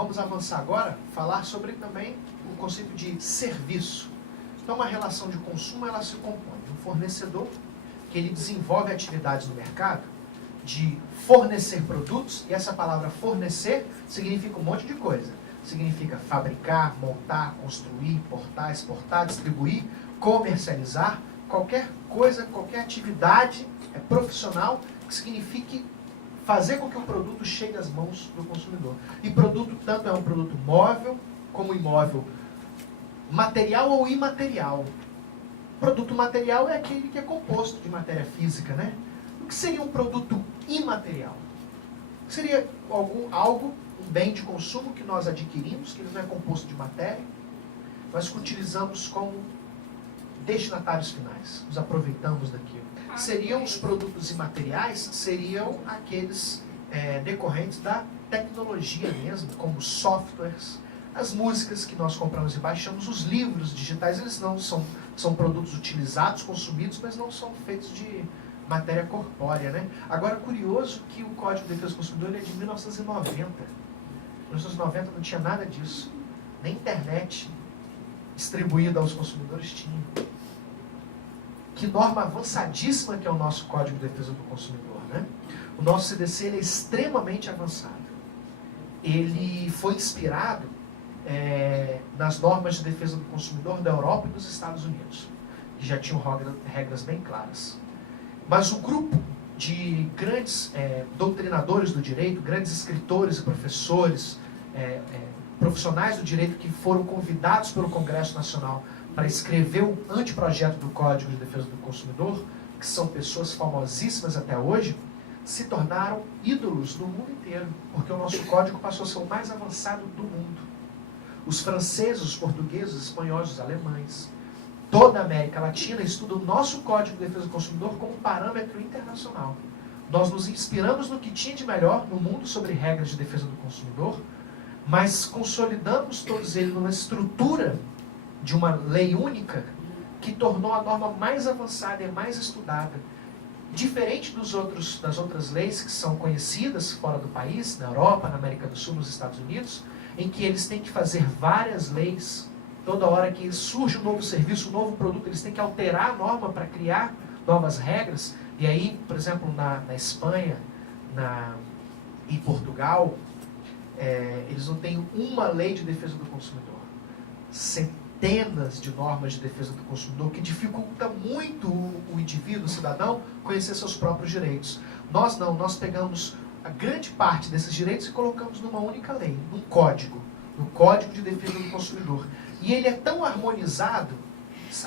vamos avançar agora, falar sobre também o conceito de serviço. Então, uma relação de consumo, ela se compõe de um fornecedor, que ele desenvolve atividades no mercado, de fornecer produtos, e essa palavra fornecer significa um monte de coisa. Significa fabricar, montar, construir, importar, exportar, distribuir, comercializar, qualquer coisa, qualquer atividade profissional que signifique fazer com que o produto chegue às mãos do consumidor. E produto tanto é um produto móvel, como imóvel, material ou imaterial. Produto material é aquele que é composto de matéria física, né? O que seria um produto imaterial? Seria algo, um bem de consumo que nós adquirimos, que ele não é composto de matéria, mas que utilizamos como destinatários finais, nos aproveitamos daquilo. Seriam os produtos imateriais, seriam aqueles decorrentes da tecnologia mesmo, como softwares, as músicas que nós compramos e baixamos, os livros digitais, eles não são produtos utilizados, consumidos, mas não são feitos de matéria corpórea, né? Agora, curioso que o Código de Defesa do Consumidor é de 1990. Em 1990 não tinha nada disso. Nem internet distribuída aos consumidores tinha. Que norma avançadíssima que é o nosso Código de Defesa do Consumidor, né? O nosso CDC ele é extremamente avançado. Ele foi inspirado nas normas de defesa do consumidor da Europa e dos Estados Unidos, que já tinham regras bem claras. Mas o grupo de grandes doutrinadores do direito, grandes escritores e professores, profissionais do direito que foram convidados pelo Congresso Nacional para escrever o anteprojeto do Código de Defesa do Consumidor, que são pessoas famosíssimas até hoje, se tornaram ídolos no mundo inteiro, porque o nosso código passou a ser o mais avançado do mundo. Os franceses, os portugueses, os espanhóis, os alemães, toda a América Latina estuda o nosso Código de Defesa do Consumidor como parâmetro internacional. Nós nos inspiramos no que tinha de melhor no mundo sobre regras de defesa do consumidor, mas consolidamos todos eles numa estrutura de uma lei única que tornou a norma mais avançada e mais estudada. Diferente das outras leis que são conhecidas fora do país, na Europa, na América do Sul, nos Estados Unidos, em que eles têm que fazer várias leis. Toda hora que surge um novo serviço, um novo produto, eles têm que alterar a norma para criar novas regras. E aí, por exemplo, na Espanha e Portugal, eles não têm uma lei de defesa do consumidor. Centenas de normas de defesa do consumidor que dificulta muito o indivíduo, o cidadão, conhecer seus próprios direitos. Nós não, nós pegamos a grande parte desses direitos e colocamos numa única lei, num código, no Código de Defesa do Consumidor. E ele é tão harmonizado,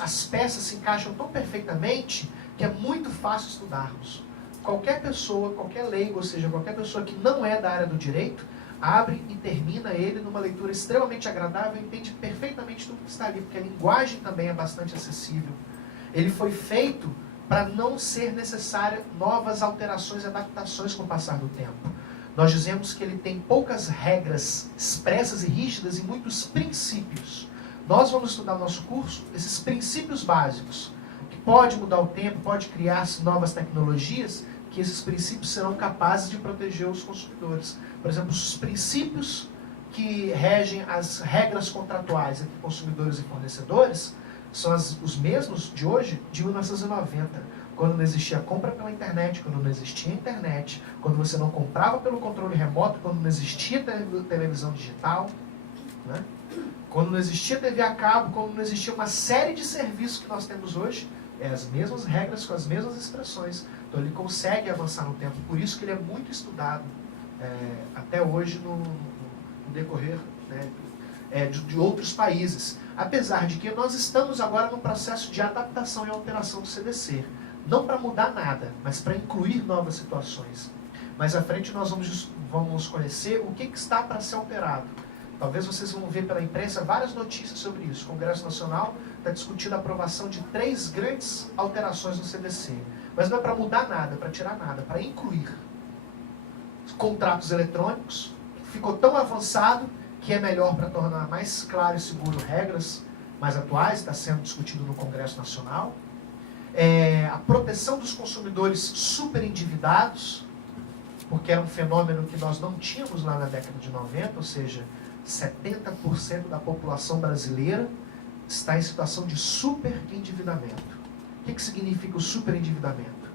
as peças se encaixam tão perfeitamente, que é muito fácil estudarmos. Qualquer pessoa, qualquer leigo, ou seja, qualquer pessoa que não é da área do direito, abre e termina ele numa leitura extremamente agradável e entende perfeitamente tudo que está ali, porque a linguagem também é bastante acessível. Ele foi feito para não ser necessária novas alterações e adaptações com o passar do tempo. Nós dizemos que ele tem poucas regras expressas e rígidas e muitos princípios. Nós vamos estudar no nosso curso esses princípios básicos, que pode mudar o tempo, pode criar novas tecnologias, que esses princípios serão capazes de proteger os consumidores. Por exemplo, os princípios que regem as regras contratuais entre consumidores e fornecedores são os mesmos de hoje, de 1990, quando não existia compra pela internet, quando não existia internet, quando você não comprava pelo controle remoto, quando não existia televisão digital, né? Quando não existia TV a cabo, quando não existia uma série de serviços que nós temos hoje, as mesmas regras com as mesmas expressões. Então ele consegue avançar no tempo, por isso que ele é muito estudado até hoje no decorrer, né, de outros países. Apesar de que nós estamos agora no processo de adaptação e alteração do CDC. Não para mudar nada, mas para incluir novas situações. Mais à frente nós vamos conhecer o que está para ser alterado. Talvez vocês vão ver pela imprensa várias notícias sobre isso. O Congresso Nacional está discutindo a aprovação de 3 grandes alterações no CDC. Mas não é para mudar nada, para tirar nada, para incluir. Contratos eletrônicos, ficou tão avançado que é melhor para tornar mais claro e seguro regras mais atuais, está sendo discutido no Congresso Nacional. A proteção dos consumidores superendividados, porque era um fenômeno que nós não tínhamos lá na década de 90, ou seja, 70% da população brasileira está em situação de superendividamento. O que significa o superendividamento?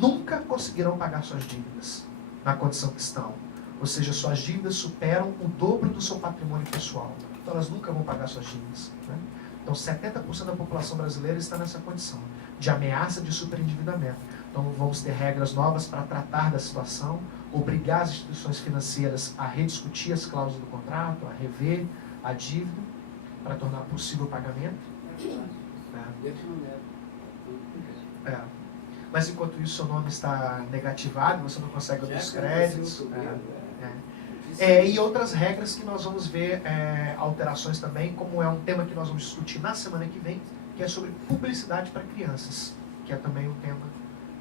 Nunca conseguirão pagar suas dívidas na condição que estão. Ou seja, suas dívidas superam o dobro do seu patrimônio pessoal. Então elas nunca vão pagar suas dívidas, né? Então 70% da população brasileira está nessa condição de ameaça de superendividamento. Então vamos ter regras novas para tratar da situação, obrigar as instituições financeiras a rediscutir as cláusulas do contrato, a rever a dívida, para tornar possível o pagamento. Mas enquanto isso, seu nome está negativado, você não consegue outros créditos. E outras regras que nós vamos ver, alterações também, como é um tema que nós vamos discutir na semana que vem, que é sobre publicidade para crianças, que é também um tema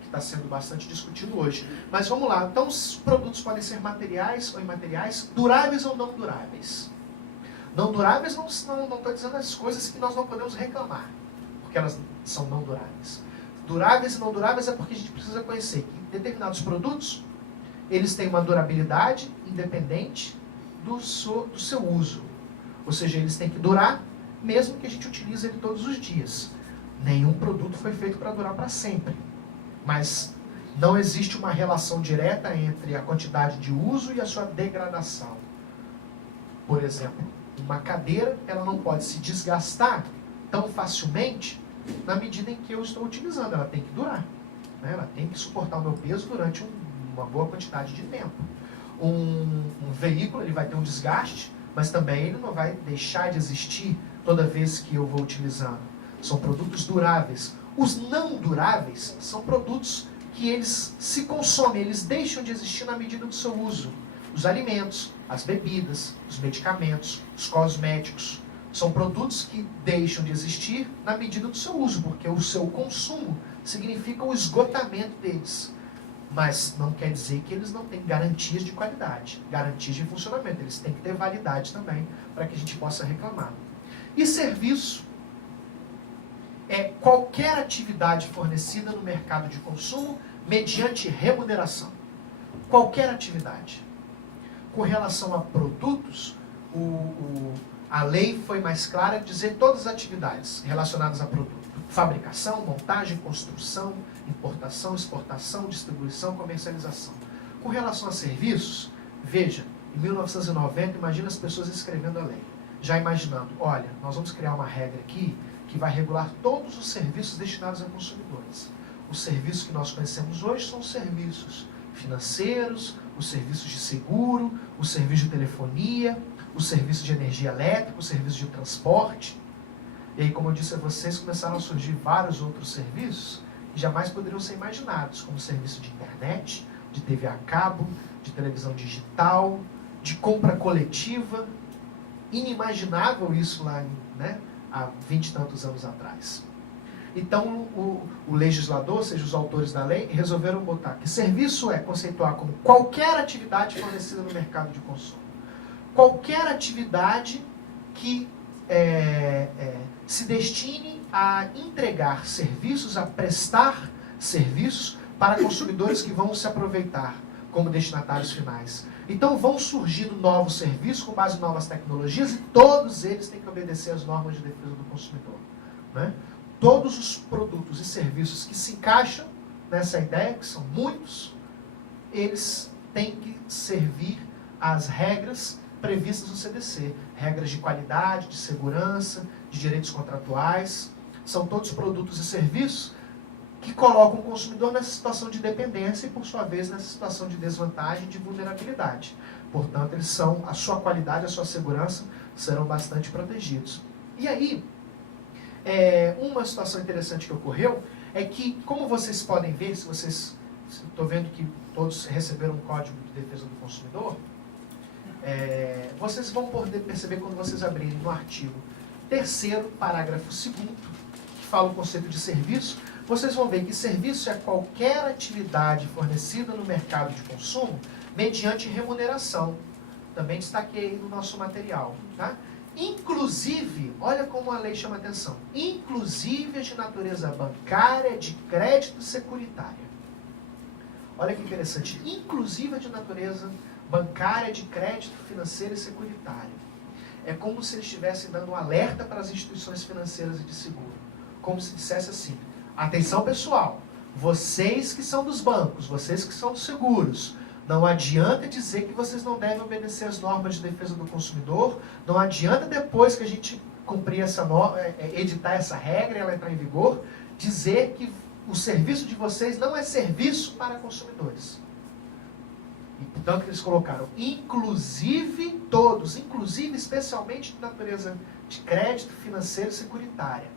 que está sendo bastante discutido hoje. Mas vamos lá, então os produtos podem ser materiais ou imateriais, duráveis ou não duráveis. Não duráveis não estou dizendo as coisas que nós não podemos reclamar, porque elas são não duráveis. Duráveis e não duráveis é porque a gente precisa conhecer que determinados produtos, eles têm uma durabilidade independente do seu uso. Ou seja, eles têm que durar, mesmo que a gente utilize ele todos os dias. Nenhum produto foi feito para durar para sempre. Mas não existe uma relação direta entre a quantidade de uso e a sua degradação. Por exemplo, uma cadeira, ela não pode se desgastar tão facilmente na medida em que eu estou utilizando. Ela tem que durar, né? Ela tem que suportar o meu peso durante uma boa quantidade de tempo. Um veículo, ele vai ter um desgaste, mas também ele não vai deixar de existir toda vez que eu vou utilizando. São produtos duráveis. Os não duráveis são produtos que eles se consomem, eles deixam de existir na medida do seu uso. Os alimentos, as bebidas, os medicamentos, os cosméticos, são produtos que deixam de existir na medida do seu uso, porque o seu consumo significa o esgotamento deles. Mas não quer dizer que eles não têm garantias de qualidade, garantias de funcionamento. Eles têm que ter validade também, para que a gente possa reclamar. E serviço é qualquer atividade fornecida no mercado de consumo mediante remuneração. Qualquer atividade. Com relação a produtos, a lei foi mais clara de dizer todas as atividades relacionadas a produto. Fabricação, montagem, construção, importação, exportação, distribuição, comercialização. Com relação a serviços, veja, em 1990, imagina as pessoas escrevendo a lei. Já imaginando, olha, nós vamos criar uma regra aqui que vai regular todos os serviços destinados a consumidores. Os serviços que nós conhecemos hoje são os serviços financeiros, os serviços de seguro, o serviço de telefonia, o serviço de energia elétrica, o serviço de transporte. E aí, como eu disse a vocês, começaram a surgir vários outros serviços que jamais poderiam ser imaginados, como serviço de internet, de TV a cabo, de televisão digital, de compra coletiva. Inimaginável isso lá, né, há 20 e tantos anos atrás. Então, o legislador, ou seja, os autores da lei, resolveram botar que serviço é conceituar como qualquer atividade fornecida no mercado de consumo. Qualquer atividade que se destine a entregar serviços, a prestar serviços para consumidores que vão se aproveitar como destinatários finais. Então vão surgindo novos serviços com base em novas tecnologias e todos eles têm que obedecer às normas de defesa do consumidor, né? Todos os produtos e serviços que se encaixam nessa ideia, que são muitos, eles têm que servir às regras previstas no CDC. Regras de qualidade, de segurança, de direitos contratuais. São todos produtos e serviços que colocam o consumidor nessa situação de dependência e, por sua vez, nessa situação de desvantagem e de vulnerabilidade. Portanto, eles são, a sua qualidade, a sua segurança serão bastante protegidos. E aí, uma situação interessante que ocorreu é que, como vocês podem ver, se vocês, estou vendo que todos receberam um código de defesa do consumidor, vocês vão poder perceber quando vocês abrirem no artigo 3º, parágrafo 2º, que fala o conceito de serviço, vocês vão ver que serviço é qualquer atividade fornecida no mercado de consumo mediante remuneração. Também destaquei no nosso material, tá? Inclusive, olha como a lei chama atenção, inclusive de natureza bancária, de crédito e securitária. Olha que interessante, inclusive de natureza bancária, de crédito, financeiro e securitário. é como se eles estivessem dando um alerta para as instituições financeiras e de seguro. Como se dissesse assim, atenção pessoal, vocês que são dos bancos, vocês que são dos seguros, não adianta dizer que vocês não devem obedecer as normas de defesa do consumidor, não adianta depois que a gente cumprir essa norma, editar essa regra e ela entrar em vigor, dizer que o serviço de vocês não é serviço para consumidores. Então, que eles colocaram, inclusive todos, inclusive especialmente de natureza de crédito, financeiro e securitária.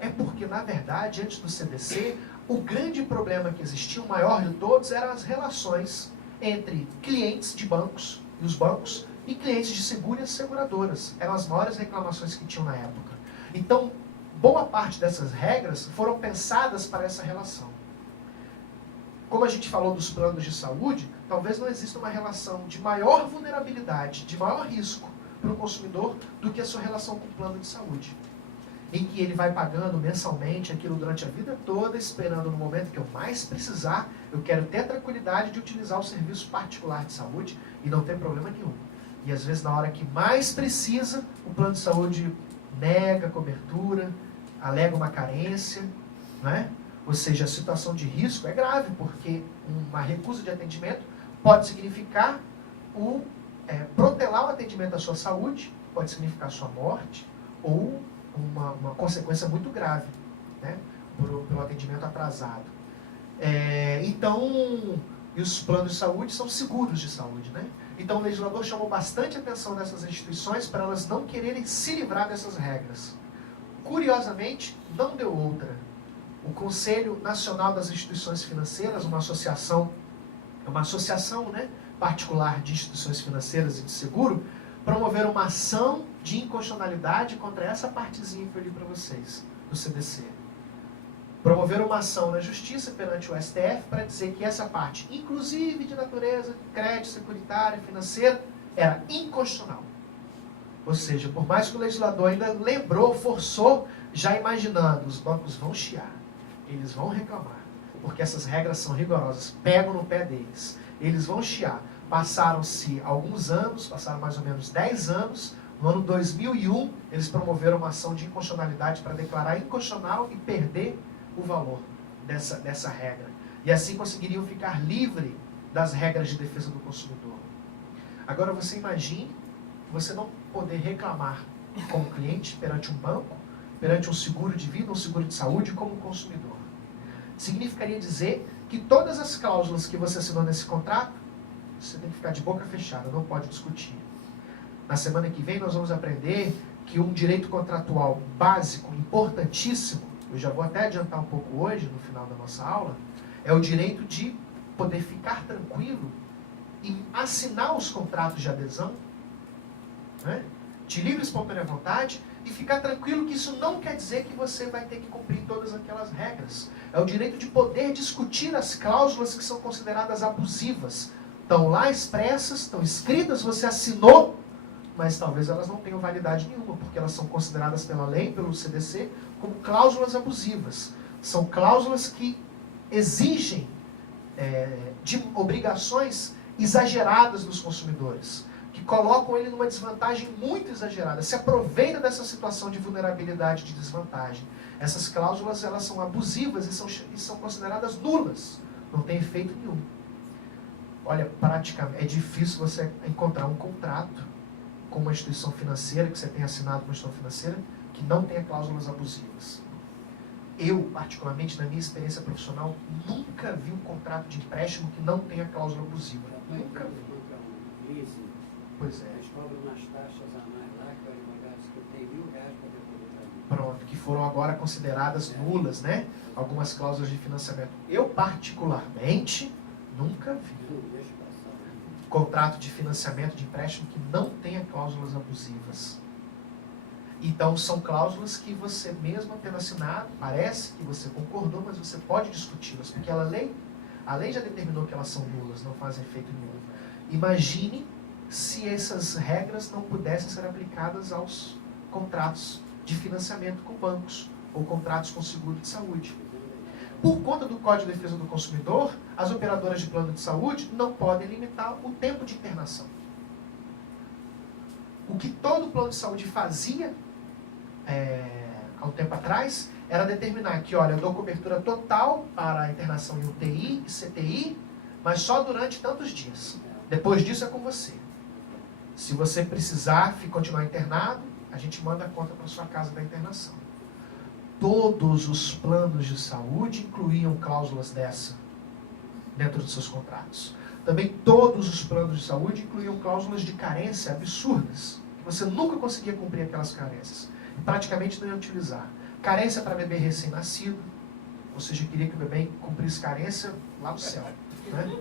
É porque, na verdade, antes do CDC, o grande problema que existia, o maior de todos, eram as relações entre clientes de bancos e os bancos e clientes de seguro e as seguradoras. Eram as maiores reclamações que tinham na época. Então, boa parte dessas regras foram pensadas para essa relação. Como a gente falou dos planos de saúde, talvez não exista uma relação de maior vulnerabilidade, de maior risco para o consumidor do que a sua relação com o plano de saúde. Em que ele vai pagando mensalmente aquilo durante a vida toda, esperando no momento que eu mais precisar, eu quero ter a tranquilidade de utilizar o serviço particular de saúde e não ter problema nenhum. E às vezes na hora que mais precisa, o plano de saúde nega a cobertura, alega uma carência, não é? Ou seja, a situação de risco é grave, porque uma recusa de atendimento pode significar protelar o atendimento à sua saúde, pode significar sua morte, ou uma consequência muito grave, né, pelo atendimento atrasado. Então, e os planos de saúde são seguros de saúde, né? Então o legislador chamou bastante atenção dessas instituições para elas não quererem se livrar dessas regras. Curiosamente, não deu outra. O Conselho Nacional das Instituições Financeiras, uma associação, né, particular de instituições financeiras e de seguro, promoveram uma ação de inconstitucionalidade contra essa partezinha que eu li para vocês, do CDC. Promoveram uma ação na Justiça perante o STF para dizer que essa parte, inclusive de natureza de crédito, securitária, financeira, era inconstitucional. Ou seja, por mais que o legislador ainda lembrou, forçou, já imaginando, os bancos vão chiar, eles vão reclamar, porque essas regras são rigorosas, pegam no pé deles, eles vão chiar. Passaram-se alguns anos, passaram mais ou menos 10 anos, no ano 2001, eles promoveram uma ação de inconstitucionalidade para declarar inconstitucional e perder o valor dessa regra. E assim conseguiriam ficar livre das regras de defesa do consumidor. Agora você imagine você não poder reclamar como cliente perante um banco, perante um seguro de vida, um seguro de saúde, como consumidor. Significaria dizer que todas as cláusulas que você assinou nesse contrato, você tem que ficar de boca fechada, não pode discutir. Na semana que vem nós vamos aprender que um direito contratual básico, importantíssimo, eu já vou até adiantar um pouco hoje, no final da nossa aula, é o direito de poder ficar tranquilo e assinar os contratos de adesão, né, de livre e espontânea vontade, e ficar tranquilo que isso não quer dizer que você vai ter que cumprir todas aquelas regras. É o direito de poder discutir as cláusulas que são consideradas abusivas. Estão lá expressas, estão escritas, você assinou, mas talvez elas não tenham validade nenhuma, porque elas são consideradas pela lei, pelo CDC, como cláusulas abusivas. São cláusulas que exigem de obrigações exageradas dos consumidores, que colocam ele numa desvantagem muito exagerada, se aproveita dessa situação de vulnerabilidade, de desvantagem. Essas cláusulas elas são abusivas e são consideradas nulas, não tem efeito nenhum. Olha, praticamente, é difícil você encontrar um contrato com uma instituição financeira, que você tenha assinado com uma instituição financeira, que não tenha cláusulas abusivas. Eu, particularmente, na minha experiência profissional, nunca vi um contrato de empréstimo que não tenha cláusula abusiva. Nunca vi. Pois é. Eles cobram umas taxas a mais lá, que o advogado disse que eu tenho R$1.000 para depois. Pronto, que foram agora consideradas nulas, né? Algumas cláusulas de financiamento. Eu, particularmente, nunca vi contrato de financiamento, de empréstimo, que não tenha cláusulas abusivas. Então, são cláusulas que você mesmo tendo assinado, parece que você concordou, mas você pode discuti-las, porque a lei já determinou que elas são nulas, não fazem efeito nenhum. Imagine se essas regras não pudessem ser aplicadas aos contratos de financiamento com bancos, ou contratos com seguro de saúde. Por conta do Código de Defesa do Consumidor, as operadoras de plano de saúde não podem limitar o tempo de internação. O que todo plano de saúde fazia há um tempo atrás era determinar que, olha, eu dou cobertura total para a internação em UTI e CTI, mas só durante tantos dias. Depois disso é com você. Se você precisar continuar internado, a gente manda a conta para sua casa da internação. Todos os planos de saúde incluíam cláusulas dessa dentro dos seus contratos. Também todos os planos de saúde incluíam cláusulas de carência absurdas, que você nunca conseguia cumprir aquelas carências. E praticamente não ia utilizar. Carência para bebê recém-nascido, ou seja, queria que o bebê cumprisse carência lá no céu. Né?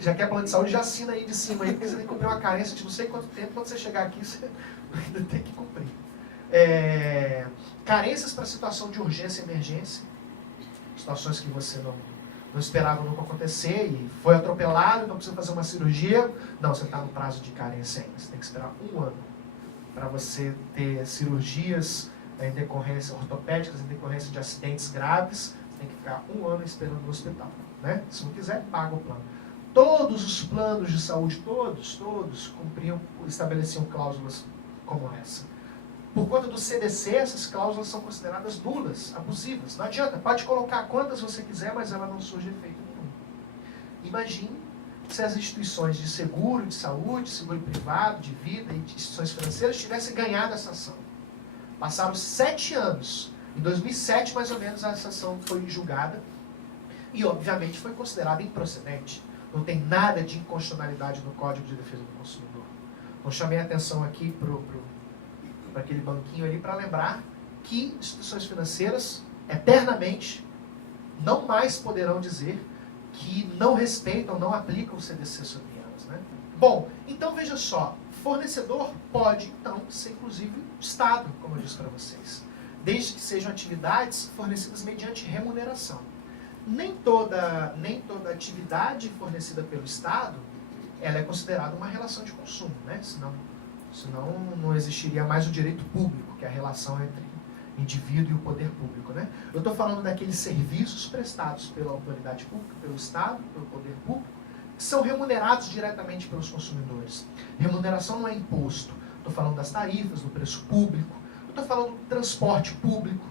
Já quer plano de saúde, já assina aí de cima, aí, porque você tem que cumprir uma carência de não sei quanto tempo, quando você chegar aqui, você ainda tem que cumprir. Carências para situação de urgência e emergência, situações que você não esperava nunca acontecer e foi atropelado, então precisa fazer uma cirurgia. Não, você está no prazo de carência ainda, você tem que esperar 1 ano para você ter cirurgias em decorrência ortopédicas, em decorrência de acidentes graves. Você tem que ficar 1 ano esperando no hospital. Né? Se não quiser, paga o plano. Todos os planos de saúde, todos estabeleciam cláusulas como essa. Por conta do CDC, essas cláusulas são consideradas nulas, abusivas. Não adianta, pode colocar quantas você quiser, mas ela não surge efeito nenhum. Imagine se as instituições de seguro, de saúde, seguro privado, de vida e de instituições financeiras tivessem ganhado essa ação. Passaram 7 anos. Em 2007, mais ou menos, essa ação foi julgada e, obviamente, foi considerada improcedente. Não tem nada de inconstitucionalidade no Código de Defesa do Consumidor. Então, chamei a atenção aqui para aquele banquinho ali, para lembrar que instituições financeiras, eternamente, não mais poderão dizer que não respeitam, não aplicam o CDC sobre elas. Né? Bom, então veja só, fornecedor pode, então, ser inclusive o Estado, como eu disse para vocês, desde que sejam atividades fornecidas mediante remuneração. Nem toda atividade fornecida pelo Estado, ela é considerada uma relação de consumo, né? Senão não existiria mais o direito público, que é a relação entre indivíduo e o poder público. Né? Eu estou falando daqueles serviços prestados pela autoridade pública, pelo Estado, pelo poder público, que são remunerados diretamente pelos consumidores. Remuneração não é imposto. Estou falando das tarifas, do preço público. Eu estou falando do transporte público,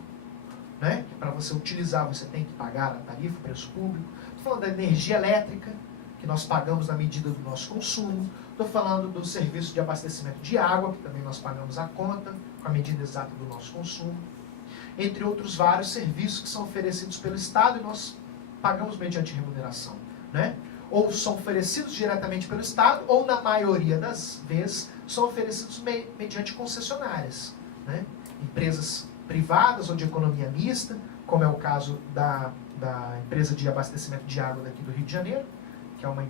né? Que para você utilizar você tem que pagar a tarifa, o preço público. Estou falando da energia elétrica, que nós pagamos na medida do nosso consumo. Estou falando do serviço de abastecimento de água, que também nós pagamos a conta, com a medida exata do nosso consumo. Entre outros vários serviços que são oferecidos pelo Estado e nós pagamos mediante remuneração. Né? Ou são oferecidos diretamente pelo Estado, ou na maioria das vezes, são oferecidos mediante concessionárias. Né? Empresas privadas ou de economia mista, como é o caso da empresa de abastecimento de água daqui do Rio de Janeiro, que é uma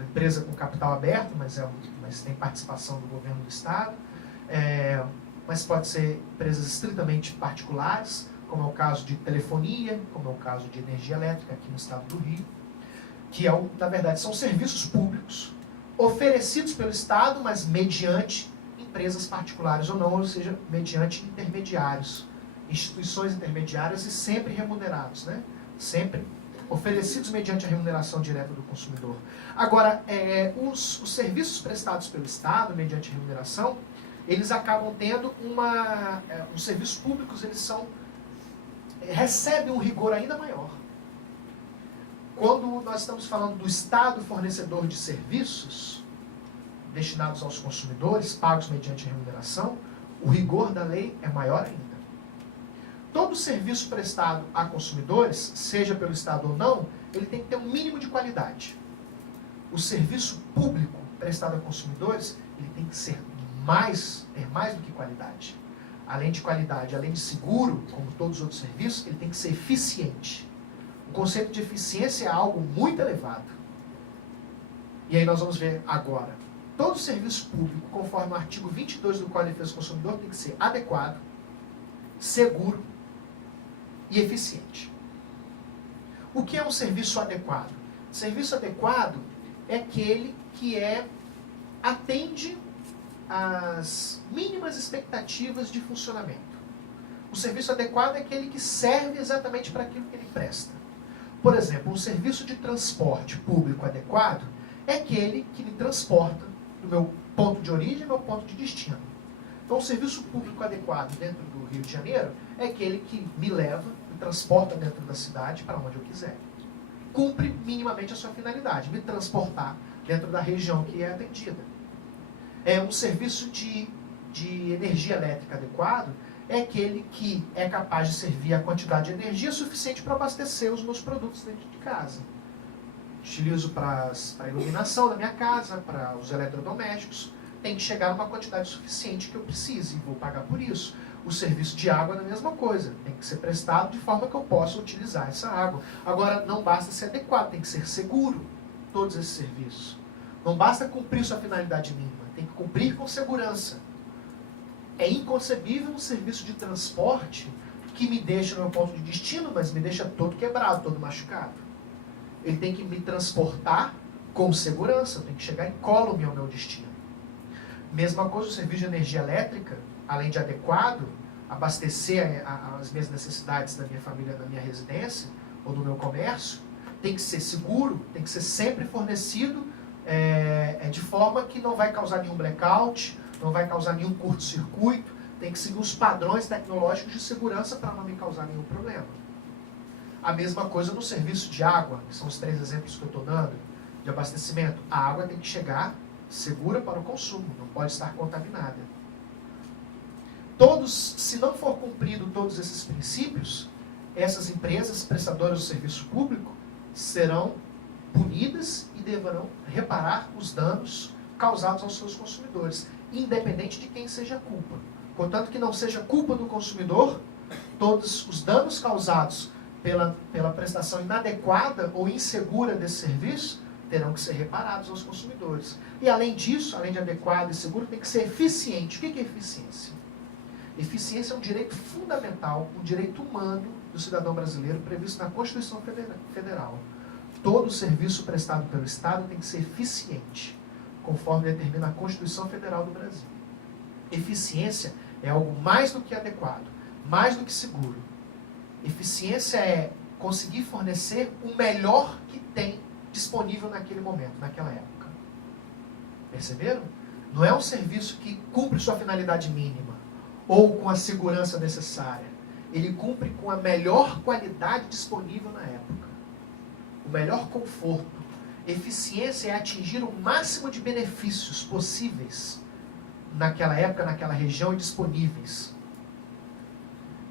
empresa com capital aberto, mas tem participação do governo do Estado. Mas pode ser empresas estritamente particulares, como é o caso de telefonia, como é o caso de energia elétrica aqui no estado do Rio, que na verdade são serviços públicos oferecidos pelo Estado, mas mediante empresas particulares ou não, ou seja, mediante intermediários, instituições intermediárias e sempre remunerados, né? Sempre oferecidos mediante a remuneração direta do consumidor. Agora, os serviços prestados pelo Estado, mediante remuneração, eles acabam tendo os serviços públicos, recebem um rigor ainda maior. Quando nós estamos falando do Estado fornecedor de serviços destinados aos consumidores, pagos mediante remuneração, o rigor da lei é maior ainda. Todo serviço prestado a consumidores, seja pelo Estado ou não, ele tem que ter um mínimo de qualidade. O serviço público prestado a consumidores, ele tem que ter mais do que qualidade. Além de qualidade, além de seguro, como todos os outros serviços, ele tem que ser eficiente. O conceito de eficiência é algo muito elevado. E aí nós vamos ver agora. Todo serviço público, conforme o artigo 22 do Código de Defesa do Consumidor, tem que ser adequado, seguro e eficiente. O que é um serviço adequado? Serviço adequado é aquele que atende às mínimas expectativas de funcionamento. O serviço adequado é aquele que serve exatamente para aquilo que ele presta. Por exemplo, um serviço de transporte público adequado é aquele que me transporta do meu ponto de origem ao meu ponto de destino. Então, o serviço público adequado dentro do Rio de Janeiro é aquele que me leva, me transporta dentro da cidade para onde eu quiser. Cumpre minimamente a sua finalidade, me transportar dentro da região que é atendida. É um serviço de energia elétrica adequado, é aquele que é capaz de servir a quantidade de energia suficiente para abastecer os meus produtos dentro de casa. Utilizo para a iluminação da minha casa, para os eletrodomésticos, tem que chegar a uma quantidade suficiente que eu precise, e vou pagar por isso. O serviço de água é a mesma coisa, tem que ser prestado de forma que eu possa utilizar essa água. Agora, não basta ser adequado, tem que ser seguro, todos esses serviços. Não basta cumprir sua finalidade mínima, tem que cumprir com segurança. É inconcebível um serviço de transporte que me deixa no meu ponto de destino, mas me deixa todo quebrado, todo machucado. Ele tem que me transportar com segurança, eu tenho que chegar incólume ao meu destino. Mesma coisa o serviço de energia elétrica, além de adequado, abastecer as minhas necessidades da minha família, da minha residência ou do meu comércio, tem que ser seguro, tem que ser sempre fornecido de forma que não vai causar nenhum blackout, não vai causar nenhum curto-circuito, tem que seguir os padrões tecnológicos de segurança para não me causar nenhum problema. A mesma coisa no serviço de água, que são os 3 exemplos que eu estou dando, de abastecimento. A água tem que chegar segura para o consumo, não pode estar contaminada. Se não for cumprido todos esses princípios, essas empresas prestadoras do serviço público serão punidas e deverão reparar os danos causados aos seus consumidores, independente de quem seja a culpa. Contanto que não seja culpa do consumidor, todos os danos causados pela prestação inadequada ou insegura desse serviço terão que ser reparados aos consumidores. E além disso, além de adequado e seguro, tem que ser eficiente. O que é eficiência? Eficiência é um direito fundamental, um direito humano do cidadão brasileiro previsto na Constituição Federal. Todo serviço prestado pelo Estado tem que ser eficiente, conforme determina a Constituição Federal do Brasil. Eficiência é algo mais do que adequado, mais do que seguro. Eficiência é conseguir fornecer o melhor que tem disponível naquele momento, naquela época. Perceberam? Não é um serviço que cumpre sua finalidade mínima ou com a segurança necessária. Ele cumpre com a melhor qualidade disponível na época. O melhor conforto. Eficiência é atingir o máximo de benefícios possíveis naquela época, naquela região e disponíveis.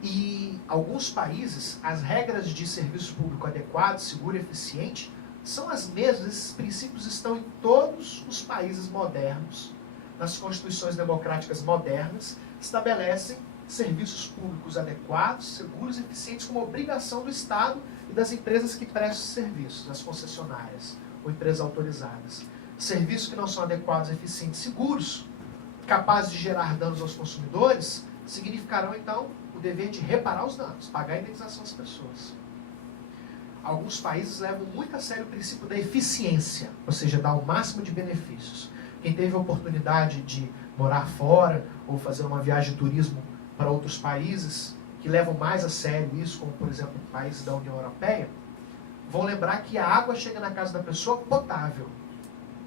E alguns países, as regras de serviço público adequado, seguro e eficiente são as mesmas. Esses princípios estão em todos os países modernos, nas constituições democráticas modernas, estabelecem serviços públicos adequados, seguros e eficientes como obrigação do Estado e das empresas que prestam serviços, as concessionárias ou empresas autorizadas. Serviços que não são adequados, eficientes, seguros, capazes de gerar danos aos consumidores, significarão então o dever de reparar os danos, pagar a indenização às pessoas. Alguns países levam muito a sério o princípio da eficiência, ou seja, dar o máximo de benefícios. Quem teve a oportunidade de morar fora ou fazer uma viagem de turismo para outros países que levam mais a sério isso, como por exemplo países da União Europeia, vão lembrar que a água chega na casa da pessoa potável.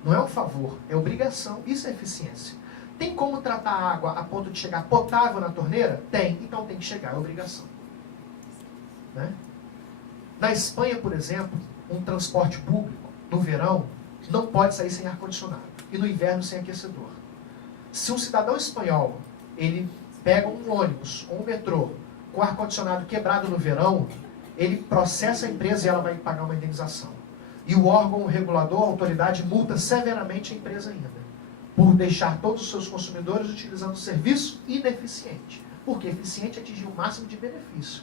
Não é um favor, é obrigação. Isso é eficiência. Tem como tratar a água a ponto de chegar potável na torneira? Tem, então tem que chegar, é obrigação. Né? Na Espanha, por exemplo, um transporte público, no verão, não pode sair sem ar-condicionado. E no inverno, sem aquecedor. Se um cidadão espanhol, ele pega um ônibus ou um metrô com ar-condicionado quebrado no verão, ele processa a empresa e ela vai pagar uma indenização. E o órgão regulador, a autoridade, multa severamente a empresa ainda, por deixar todos os seus consumidores utilizando o serviço ineficiente. Porque eficiente é atingir o máximo de benefício.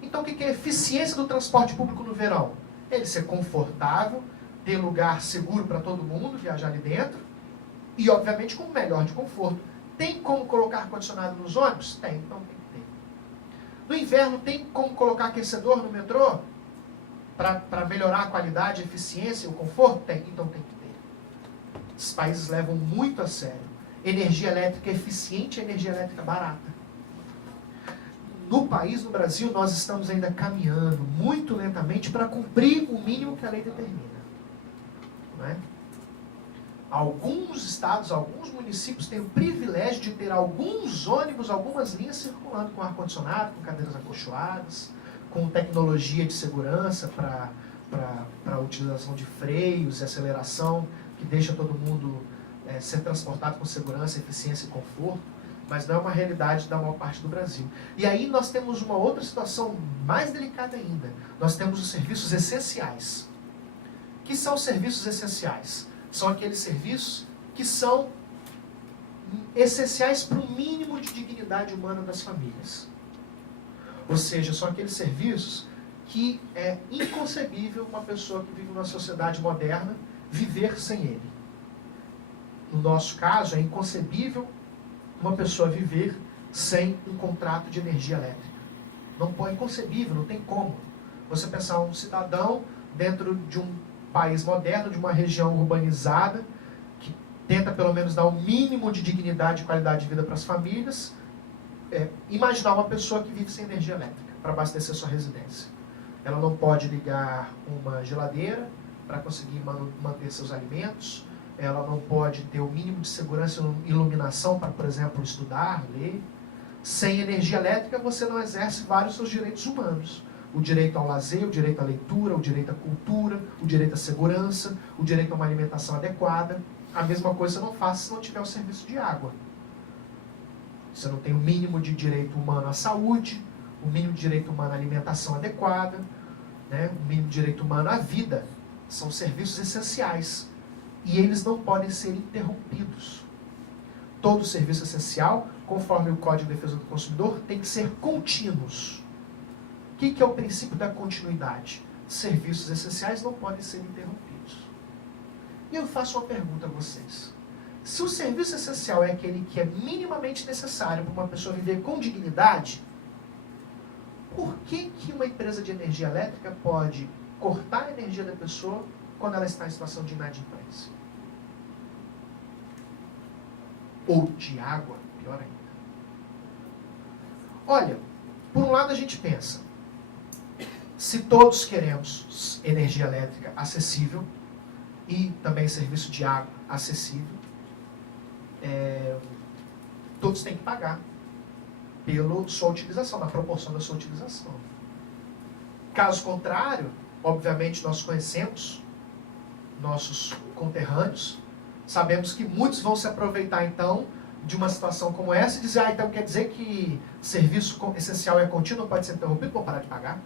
Então o que é a eficiência do transporte público no verão? Ele ser confortável, ter lugar seguro para todo mundo, viajar ali dentro, e obviamente com o melhor de conforto. Tem como colocar ar-condicionado nos ônibus? Tem, então tem que ter. No inverno tem como colocar aquecedor no metrô? Para melhorar a qualidade, a eficiência e o conforto? Tem, então tem que ter. Os países levam muito a sério. Energia elétrica eficiente e energia elétrica barata. No país, no Brasil, nós estamos ainda caminhando muito lentamente para cumprir o mínimo que a lei determina. né? Alguns estados, alguns municípios têm o privilégio de ter alguns ônibus, algumas linhas circulando com ar-condicionado, com cadeiras acolchoadas, com tecnologia de segurança para a utilização de freios e aceleração, que deixa todo mundo ser transportado com segurança, eficiência e conforto, mas não é uma realidade da maior parte do Brasil. E aí nós temos uma outra situação mais delicada ainda. Nós temos os serviços essenciais. O que são os serviços essenciais? São aqueles serviços que são essenciais para o mínimo de dignidade humana das famílias. Ou seja, são aqueles serviços que é inconcebível uma pessoa que vive numa sociedade moderna viver sem ele. No nosso caso, é inconcebível uma pessoa viver sem um contrato de energia elétrica. Não é inconcebível, não tem como. Você pensar um cidadão dentro de um país moderno, de uma região urbanizada, que tenta pelo menos dar o mínimo de dignidade e qualidade de vida para as famílias, imaginar uma pessoa que vive sem energia elétrica para abastecer sua residência. Ela não pode ligar uma geladeira para conseguir manter seus alimentos, ela não pode ter o mínimo de segurança e iluminação para, por exemplo, estudar, ler. Sem energia elétrica você não exerce vários seus direitos humanos. O direito ao lazer, o direito à leitura, o direito à cultura, o direito à segurança, o direito a uma alimentação adequada. A mesma coisa você não faz se não tiver o serviço de água. Você não tem o mínimo de direito humano à saúde, o mínimo de direito humano à alimentação adequada, né? O mínimo de direito humano à vida. São serviços essenciais. E eles não podem ser interrompidos. Todo serviço essencial, conforme o Código de Defesa do Consumidor, tem que ser contínuos. O que é o princípio da continuidade? Serviços essenciais não podem ser interrompidos. E eu faço uma pergunta a vocês. Se o serviço essencial é aquele que é minimamente necessário para uma pessoa viver com dignidade, por que uma empresa de energia elétrica pode cortar a energia da pessoa quando ela está em situação de inadimplência? Ou de água, pior ainda. Olha, por um lado a gente pensa, se todos queremos energia elétrica acessível e também serviço de água acessível, todos têm que pagar pela sua utilização, na proporção da sua utilização. Caso contrário, obviamente nós conhecemos nossos conterrâneos, sabemos que muitos vão se aproveitar então de uma situação como essa e dizer, então quer dizer que serviço essencial é contínuo, pode ser interrompido, vou parar de pagar.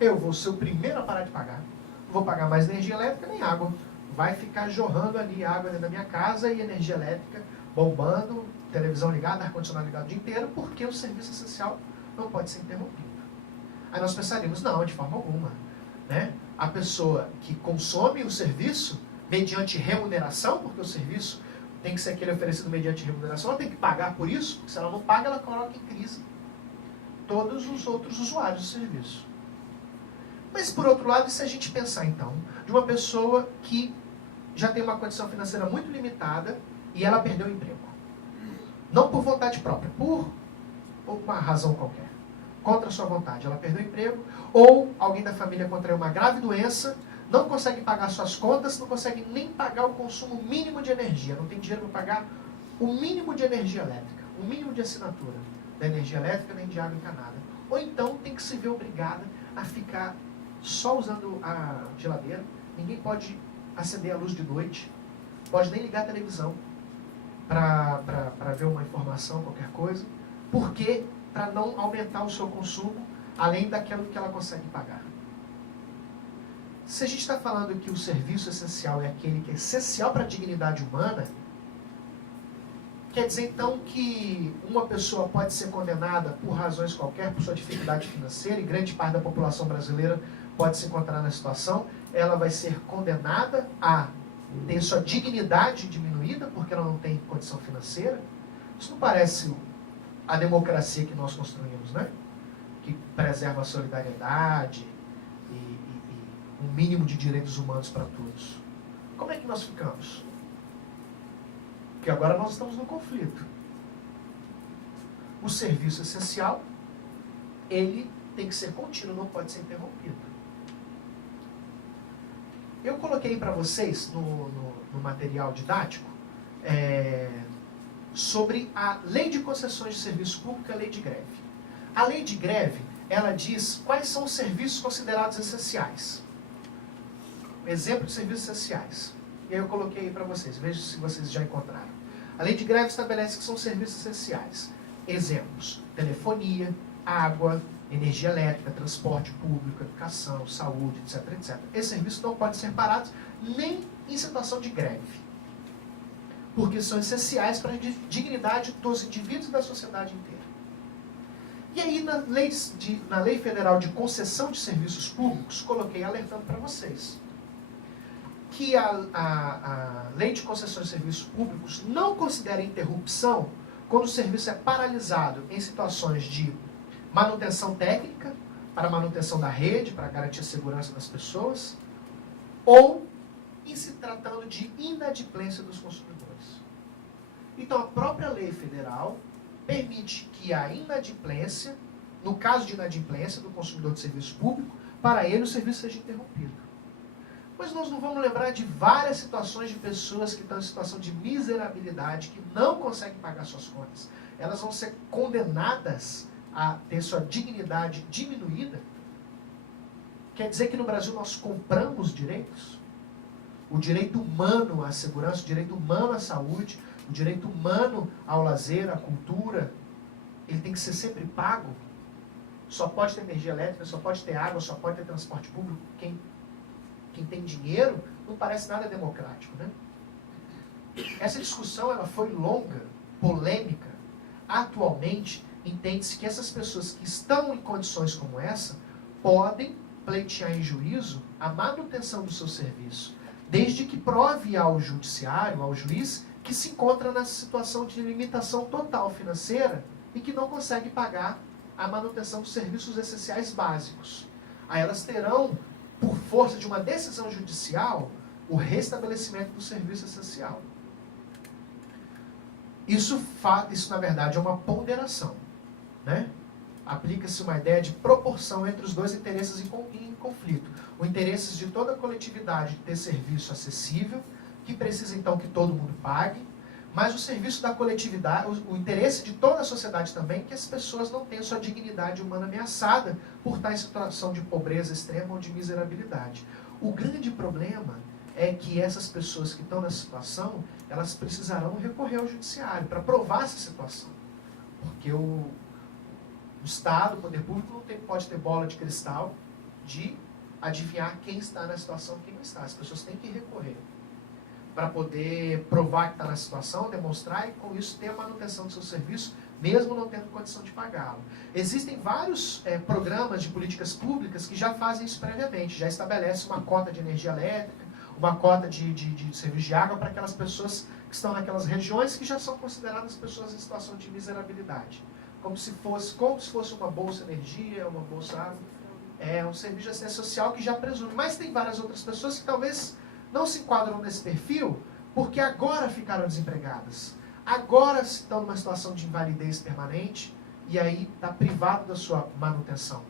Eu vou ser o primeiro a parar de pagar. Não vou pagar mais energia elétrica nem água. Vai ficar jorrando ali água dentro da minha casa e energia elétrica bombando, televisão ligada, ar-condicionado ligado o dia inteiro, porque o serviço essencial não pode ser interrompido. Aí nós pensaríamos, não, de forma alguma. Né? A pessoa que consome o serviço mediante remuneração, porque o serviço tem que ser aquele oferecido mediante remuneração, ela tem que pagar por isso, porque se ela não paga, ela coloca em crise todos os outros usuários do serviço. Mas, por outro lado, e se a gente pensar, então, de uma pessoa que já tem uma condição financeira muito limitada e ela perdeu o emprego? Não por vontade própria, por uma razão qualquer. Contra a sua vontade, ela perdeu o emprego, ou alguém da família contraiu uma grave doença, não consegue pagar suas contas, não consegue nem pagar o consumo mínimo de energia, não tem dinheiro para pagar o mínimo de energia elétrica, o mínimo de assinatura da energia elétrica nem de água encanada. Ou então tem que se ver obrigada a ficar só usando a geladeira, ninguém pode acender a luz de noite, pode nem ligar a televisão para ver uma informação, qualquer coisa, porque para não aumentar o seu consumo além daquilo que ela consegue pagar. Se a gente está falando que o serviço essencial é aquele que é essencial para a dignidade humana, quer dizer então que uma pessoa pode ser condenada por razões qualquer, por sua dificuldade financeira, e grande parte da população brasileira pode se encontrar na situação, ela vai ser condenada a ter sua dignidade diminuída porque ela não tem condição financeira? Isso não parece a democracia que nós construímos, né? Que preserva a solidariedade e um mínimo de direitos humanos para todos. Como é que nós ficamos? Porque agora nós estamos num conflito. O serviço essencial, ele tem que ser contínuo, não pode ser interrompido. Eu coloquei para vocês no material didático sobre a Lei de Concessões de Serviço Público e a Lei de Greve. A Lei de Greve, ela diz quais são os serviços considerados essenciais. Exemplo de serviços essenciais. E aí eu coloquei aí para vocês, vejam se vocês já encontraram. A Lei de Greve estabelece que são serviços essenciais. Exemplos: telefonia, água, energia elétrica, transporte público, educação, saúde, etc, etc. Esses serviços não podem ser parados nem em situação de greve, porque são essenciais para a dignidade dos indivíduos e da sociedade inteira. E aí, na Lei Federal de Concessão de Serviços Públicos, coloquei alertando para vocês que a Lei de Concessão de Serviços Públicos não considera interrupção quando o serviço é paralisado em situações de manutenção técnica, para manutenção da rede, para garantir a segurança das pessoas, ou em se tratando de inadimplência dos consumidores. Então, a própria lei federal permite que a inadimplência, no caso de inadimplência do consumidor de serviço público, para ele o serviço seja interrompido. Mas nós não vamos lembrar de várias situações de pessoas que estão em situação de miserabilidade, que não conseguem pagar suas contas. Elas vão ser condenadas a ter sua dignidade diminuída. Quer dizer que no Brasil nós compramos direitos? O direito humano à segurança, o direito humano à saúde, o direito humano ao lazer, à cultura, ele tem que ser sempre pago? Só pode ter energia elétrica, só pode ter água, só pode ter transporte público. Quem tem dinheiro não parece nada democrático, né? Essa discussão ela foi longa, polêmica. Atualmente, entende-se que essas pessoas que estão em condições como essa podem pleitear em juízo a manutenção do seu serviço, desde que prove ao judiciário, ao juiz, que se encontra nessa situação de limitação total financeira e que não consegue pagar a manutenção dos serviços essenciais básicos. Aí elas terão, por força de uma decisão judicial, o restabelecimento do serviço essencial. Isso na verdade, é uma ponderação, né? Aplica-se uma ideia de proporção entre os dois interesses em conflito. O interesse de toda a coletividade de ter serviço acessível, que precisa então que todo mundo pague, mas o serviço da coletividade, o interesse de toda a sociedade também, que as pessoas não tenham sua dignidade humana ameaçada por estar em situação de pobreza extrema ou de miserabilidade. O grande problema é que essas pessoas que estão nessa situação, elas precisarão recorrer ao judiciário para provar essa situação. Porque o Estado, o poder público, não pode ter bola de cristal de adivinhar quem está na situação e quem não está. As pessoas têm que recorrer para poder provar que está na situação, demonstrar e com isso ter a manutenção do seu serviço, mesmo não tendo condição de pagá-lo. Existem vários programas de políticas públicas que já fazem isso previamente, já estabelecem uma cota de energia elétrica, uma cota de serviço de água para aquelas pessoas que estão naquelas regiões que já são consideradas pessoas em situação de miserabilidade. Como se fosse uma bolsa energia, uma bolsa água. É um serviço de assistência social que já presume. Mas tem várias outras pessoas que talvez não se enquadram nesse perfil porque agora ficaram desempregadas. Agora estão numa situação de invalidez permanente e aí está privado da sua manutenção.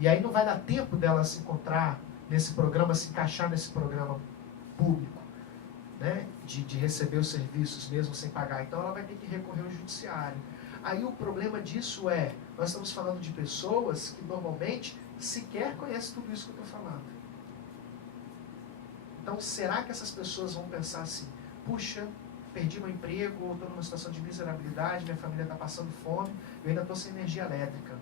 E aí não vai dar tempo dela se encontrar nesse programa, se encaixar nesse programa público, né, de receber os serviços mesmo sem pagar. Então ela vai ter que recorrer ao judiciário. Aí o problema disso é, nós estamos falando de pessoas que normalmente sequer conhecem tudo isso que eu estou falando. Então será que essas pessoas vão pensar assim, puxa, perdi meu emprego, estou numa situação de miserabilidade, minha família está passando fome, eu ainda estou sem energia elétrica.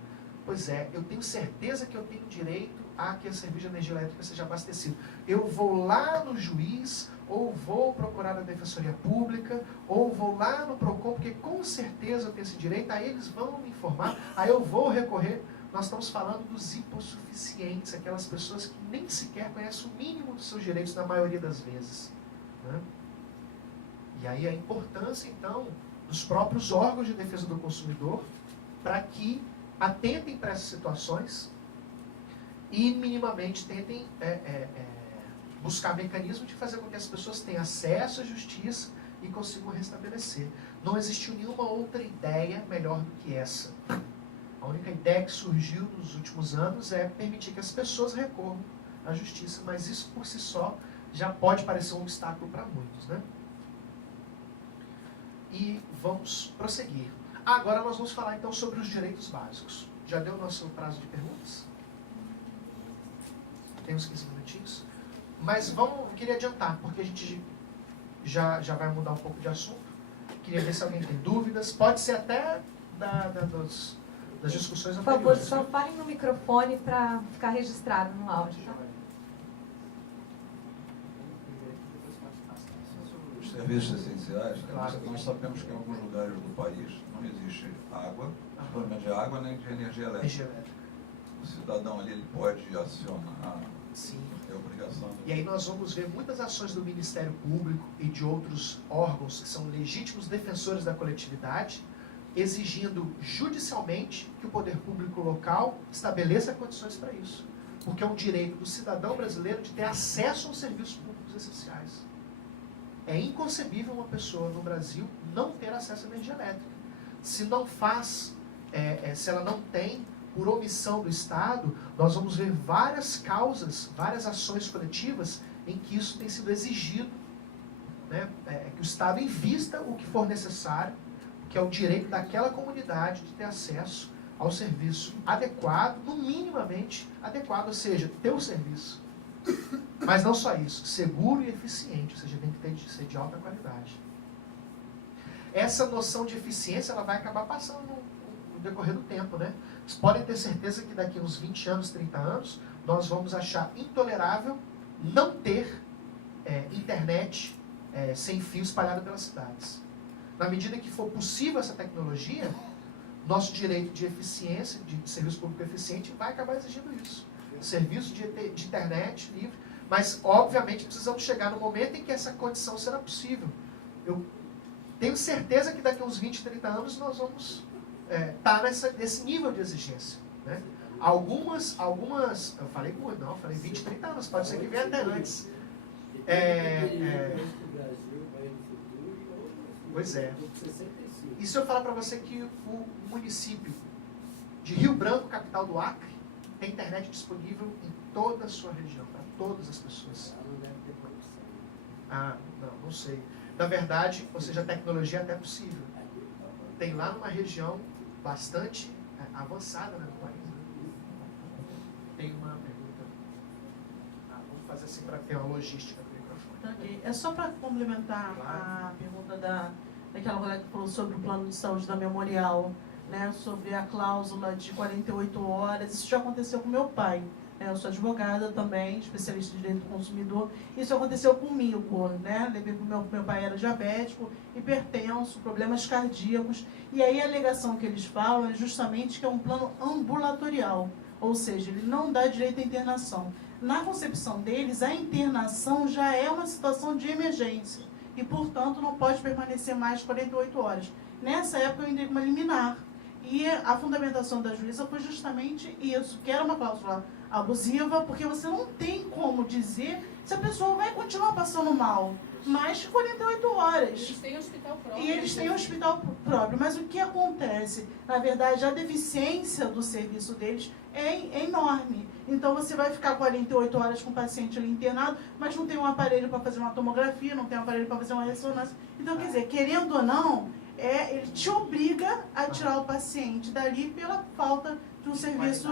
Pois é, eu tenho certeza que eu tenho direito a que o serviço de energia elétrica seja abastecido. Eu vou lá no juiz, ou vou procurar a Defensoria Pública, ou vou lá no PROCON, porque com certeza eu tenho esse direito, aí eles vão me informar, aí eu vou recorrer. Nós estamos falando dos hipossuficientes, aquelas pessoas que nem sequer conhecem o mínimo dos seus direitos na maioria das vezes, né? E aí a importância, então, dos próprios órgãos de defesa do consumidor para que atentem para essas situações e minimamente tentem buscar mecanismos de fazer com que as pessoas tenham acesso à justiça e consigam restabelecer. Não existiu nenhuma outra ideia melhor do que essa. A única ideia que surgiu nos últimos anos é permitir que as pessoas recorram à justiça, mas isso por si só já pode parecer um obstáculo para muitos, né? E vamos prosseguir. Agora nós vamos falar então sobre os direitos básicos. Já deu o nosso prazo de perguntas? Tem uns 15 minutinhos. Mas queria adiantar, porque a gente já vai mudar um pouco de assunto. Queria ver se alguém tem dúvidas. Pode ser até das discussões Por favor, anteriores. só falem no microfone para ficar registrado no áudio. Tá? Os serviços essenciais, Claro. nós sabemos que em alguns lugares do país não existe água, problema de água nem de energia elétrica. Energia elétrica. O cidadão ali ele pode acionar, Sim. é obrigação. E aí nós vamos ver muitas ações do Ministério Público e de outros órgãos que são legítimos defensores da coletividade, exigindo judicialmente que o poder público local estabeleça condições para isso. Porque é um direito do cidadão brasileiro de ter acesso aos serviços públicos essenciais. É inconcebível uma pessoa no Brasil não ter acesso à energia elétrica. Se não faz, se ela não tem, por omissão do Estado, nós vamos ver várias causas, várias ações coletivas em que isso tem sido exigido, né? Que o Estado invista o que for necessário, que é o direito daquela comunidade de ter acesso ao serviço adequado, no minimamente adequado, ou seja, ter o serviço. Mas não só isso, seguro e eficiente, ou seja, tem que ser de alta qualidade. Essa noção de eficiência ela vai acabar passando no decorrer do tempo, né? Vocês podem ter certeza que daqui uns 20 anos, 30 anos, nós vamos achar intolerável não ter internet sem fio espalhada pelas cidades. Na medida que for possível essa tecnologia, nosso direito de eficiência, de serviço público eficiente, vai acabar exigindo isso. Serviço de internet livre, mas obviamente precisamos chegar no momento em que essa condição será possível. Eu tenho certeza que daqui a uns 20, 30 anos nós vamos estar nesse nível de exigência, né? Algumas, eu falei muito, não, eu falei 20, 30 anos, pode ser que venha até antes. Pois é. E se eu falar para você que o município de Rio Branco, capital do Acre, tem internet disponível em toda a sua região, para todas as pessoas. Não sei. Na verdade, ou seja, a tecnologia é até possível. Tem lá numa região bastante avançada, né, do país. Né? Tem uma pergunta. Vamos fazer assim para ter uma logística do microfone. Entendi. É só para complementar a pergunta daquela colega que falou sobre o plano de saúde da Memorial, né, sobre a cláusula de 48 horas. Isso já aconteceu com meu pai. Eu sou advogada também, especialista em direito do consumidor. Isso aconteceu comigo, né? Levei pro meu pai era diabético, hipertenso, problemas cardíacos. E aí a alegação que eles falam é justamente que é um plano ambulatorial, ou seja, ele não dá direito à internação. Na concepção deles, a internação já é uma situação de emergência e, portanto, não pode permanecer mais de 48 horas. Nessa época eu entrei com uma liminar. E a fundamentação da juíza foi justamente isso, que era uma cláusula abusiva, porque você não tem como dizer se a pessoa vai continuar passando mal mais de 48 horas. Eles têm hospital próprio. E eles têm hospital próprio. Mas o que acontece? Na verdade, a deficiência do serviço deles é enorme. Então, você vai ficar 48 horas com o paciente ali internado, mas não tem um aparelho para fazer uma tomografia, não tem um aparelho para fazer uma ressonância. Então, quer dizer, querendo ou não, ele te obriga a tirar o paciente dali pela falta de um serviço.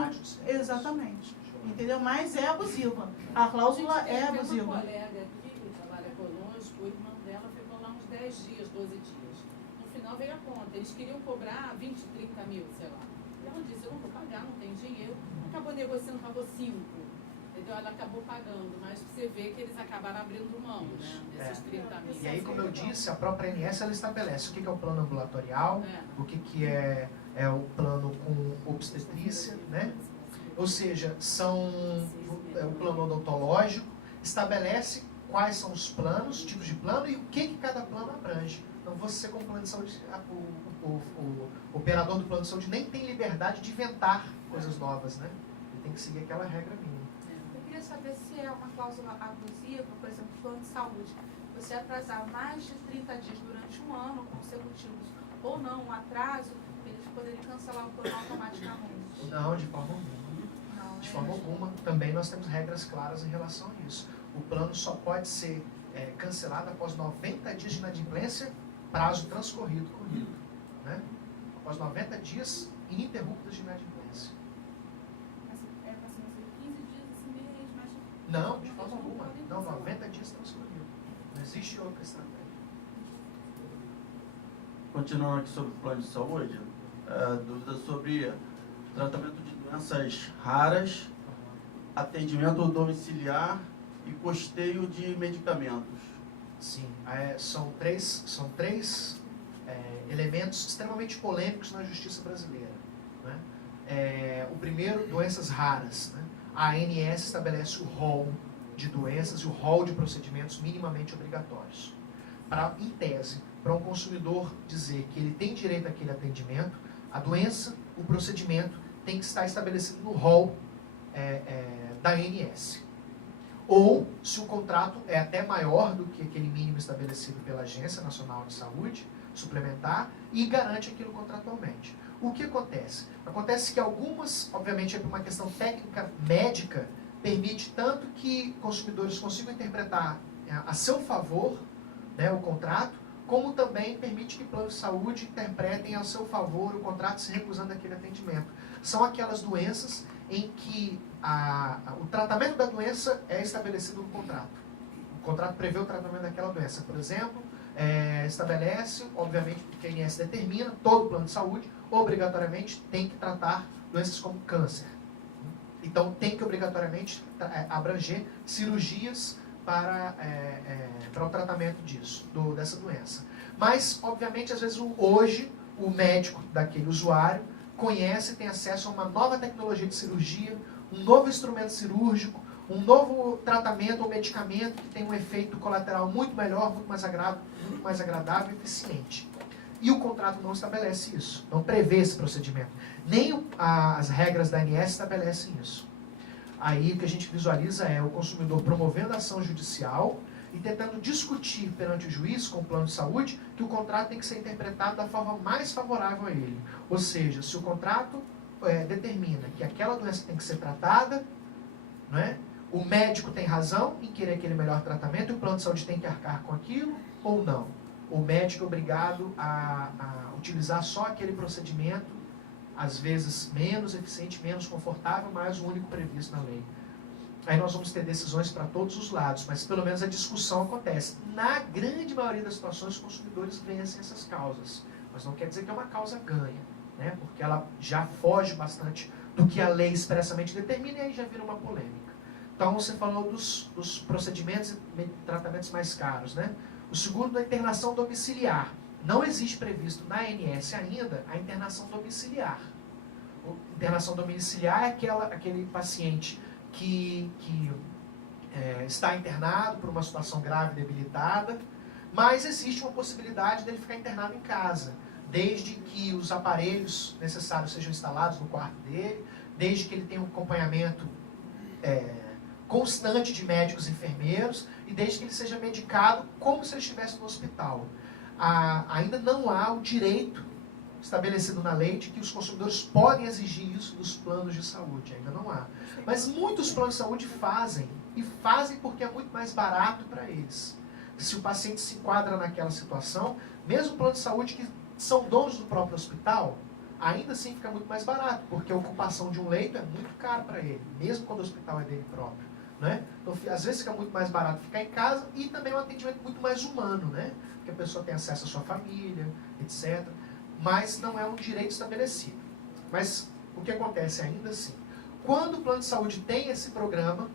Exatamente. Entendeu? Mas é abusiva. A cláusula é abusiva. Uma colega aqui que trabalha conosco, o irmão dela ficou lá uns 10 dias, 12 dias. No final veio a conta. Eles queriam cobrar 20, 30 mil, sei lá. E ela disse, eu não vou pagar, não tem dinheiro. Acabou negociando, pagou 5. Entendeu? Ela acabou pagando, mas você vê que eles acabaram abrindo mão, né, desses 30 mil. E aí, como eu disse, a própria ANS ela estabelece o que é o plano ambulatorial, o que é o plano com obstetrícia, né? Ou seja, o plano odontológico, estabelece quais são os planos, tipos de plano e o que cada plano abrange. Então, você, como plano de saúde, o operador do plano de saúde nem tem liberdade de inventar coisas novas, né? Ele tem que seguir aquela regra mínima. Eu queria saber se é uma cláusula abusiva, por exemplo, plano de saúde, você atrasar mais de 30 dias durante um ano consecutivos, ou não, um atraso, eles poderiam cancelar o plano automaticamente. Não, de forma alguma. De forma alguma. Também nós temos regras claras em relação a isso. O plano só pode ser cancelado após 90 dias de inadimplência, prazo transcorrido, né? Após 90 dias ininterruptos de inadimplência. Assim, 15 dias esse mês, mas... Não, de forma alguma. Não, 90 dias transcorrido. Não existe outra estratégia. Continuando aqui sobre o plano de saúde, dúvida sobre tratamento de doenças raras, atendimento domiciliar e custeio de medicamentos. Sim, são três elementos extremamente polêmicos na justiça brasileira, né? O primeiro, doenças raras, né? A ANS estabelece o rol de doenças e o rol de procedimentos minimamente obrigatórios. Em tese, para um consumidor dizer que ele tem direito àquele atendimento, a doença, o procedimento tem que estar estabelecido no rol da ANS. Ou, se o contrato é até maior do que aquele mínimo estabelecido pela Agência Nacional de Saúde, suplementar, e garante aquilo contratualmente. O que acontece? Acontece que algumas, obviamente é por uma questão técnica médica, permite tanto que consumidores consigam interpretar a seu favor, né, o contrato, como também permite que planos de saúde interpretem a seu favor o contrato se recusando aquele atendimento. São aquelas doenças em que o tratamento da doença é estabelecido no contrato. O contrato prevê o tratamento daquela doença. Por exemplo, estabelece, obviamente, que a ANS determina, todo plano de saúde, obrigatoriamente, tem que tratar doenças como câncer. Então, tem que obrigatoriamente abranger cirurgias para o tratamento dessa doença. Mas, obviamente, às vezes, hoje, o médico daquele usuário conhece e tem acesso a uma nova tecnologia de cirurgia, um novo instrumento cirúrgico, um novo tratamento ou medicamento que tem um efeito colateral muito melhor, muito mais agradável e eficiente. E o contrato não estabelece isso, não prevê esse procedimento. Nem as regras da ANS estabelecem isso. Aí o que a gente visualiza é o consumidor promovendo a ação judicial e tentando discutir perante o juiz com o plano de saúde que o contrato tem que ser interpretado da forma mais favorável a ele. Ou seja, se o contrato determina que aquela doença tem que ser tratada, não é? O médico tem razão em querer aquele melhor tratamento e o plano de saúde tem que arcar com aquilo ou não? O médico é obrigado a utilizar só aquele procedimento, às vezes menos eficiente, menos confortável, mas o único previsto na lei. Aí nós vamos ter decisões para todos os lados, mas pelo menos a discussão acontece. Na grande maioria das situações, os consumidores vencem essas causas, mas não quer dizer que é uma causa ganha, né? Porque ela já foge bastante do que a lei expressamente determina e aí já vira uma polêmica. Então você falou dos procedimentos e tratamentos mais caros, né? O segundo, da internação domiciliar. Não existe previsto na ANS ainda a internação domiciliar. A internação domiciliar é aquele paciente que está internado por uma situação grave e debilitada, mas existe uma possibilidade dele ficar internado em casa, desde que os aparelhos necessários sejam instalados no quarto dele, desde que ele tenha um acompanhamento constante de médicos e enfermeiros, e desde que ele seja medicado como se ele estivesse no hospital. Ainda não há o direito estabelecido na lei de que os consumidores podem exigir isso dos planos de saúde. Ainda não há. Mas muitos planos de saúde fazem, e fazem porque é muito mais barato para eles. Se o paciente se enquadra naquela situação, mesmo o plano de saúde que são donos do próprio hospital, ainda assim fica muito mais barato, porque a ocupação de um leito é muito caro para ele, mesmo quando o hospital é dele próprio. Né? Então, às vezes fica muito mais barato ficar em casa e também é um atendimento muito mais humano, né? Porque a pessoa tem acesso à sua família, etc. Mas não é um direito estabelecido. Mas o que acontece ainda assim? Quando o plano de saúde tem esse programa,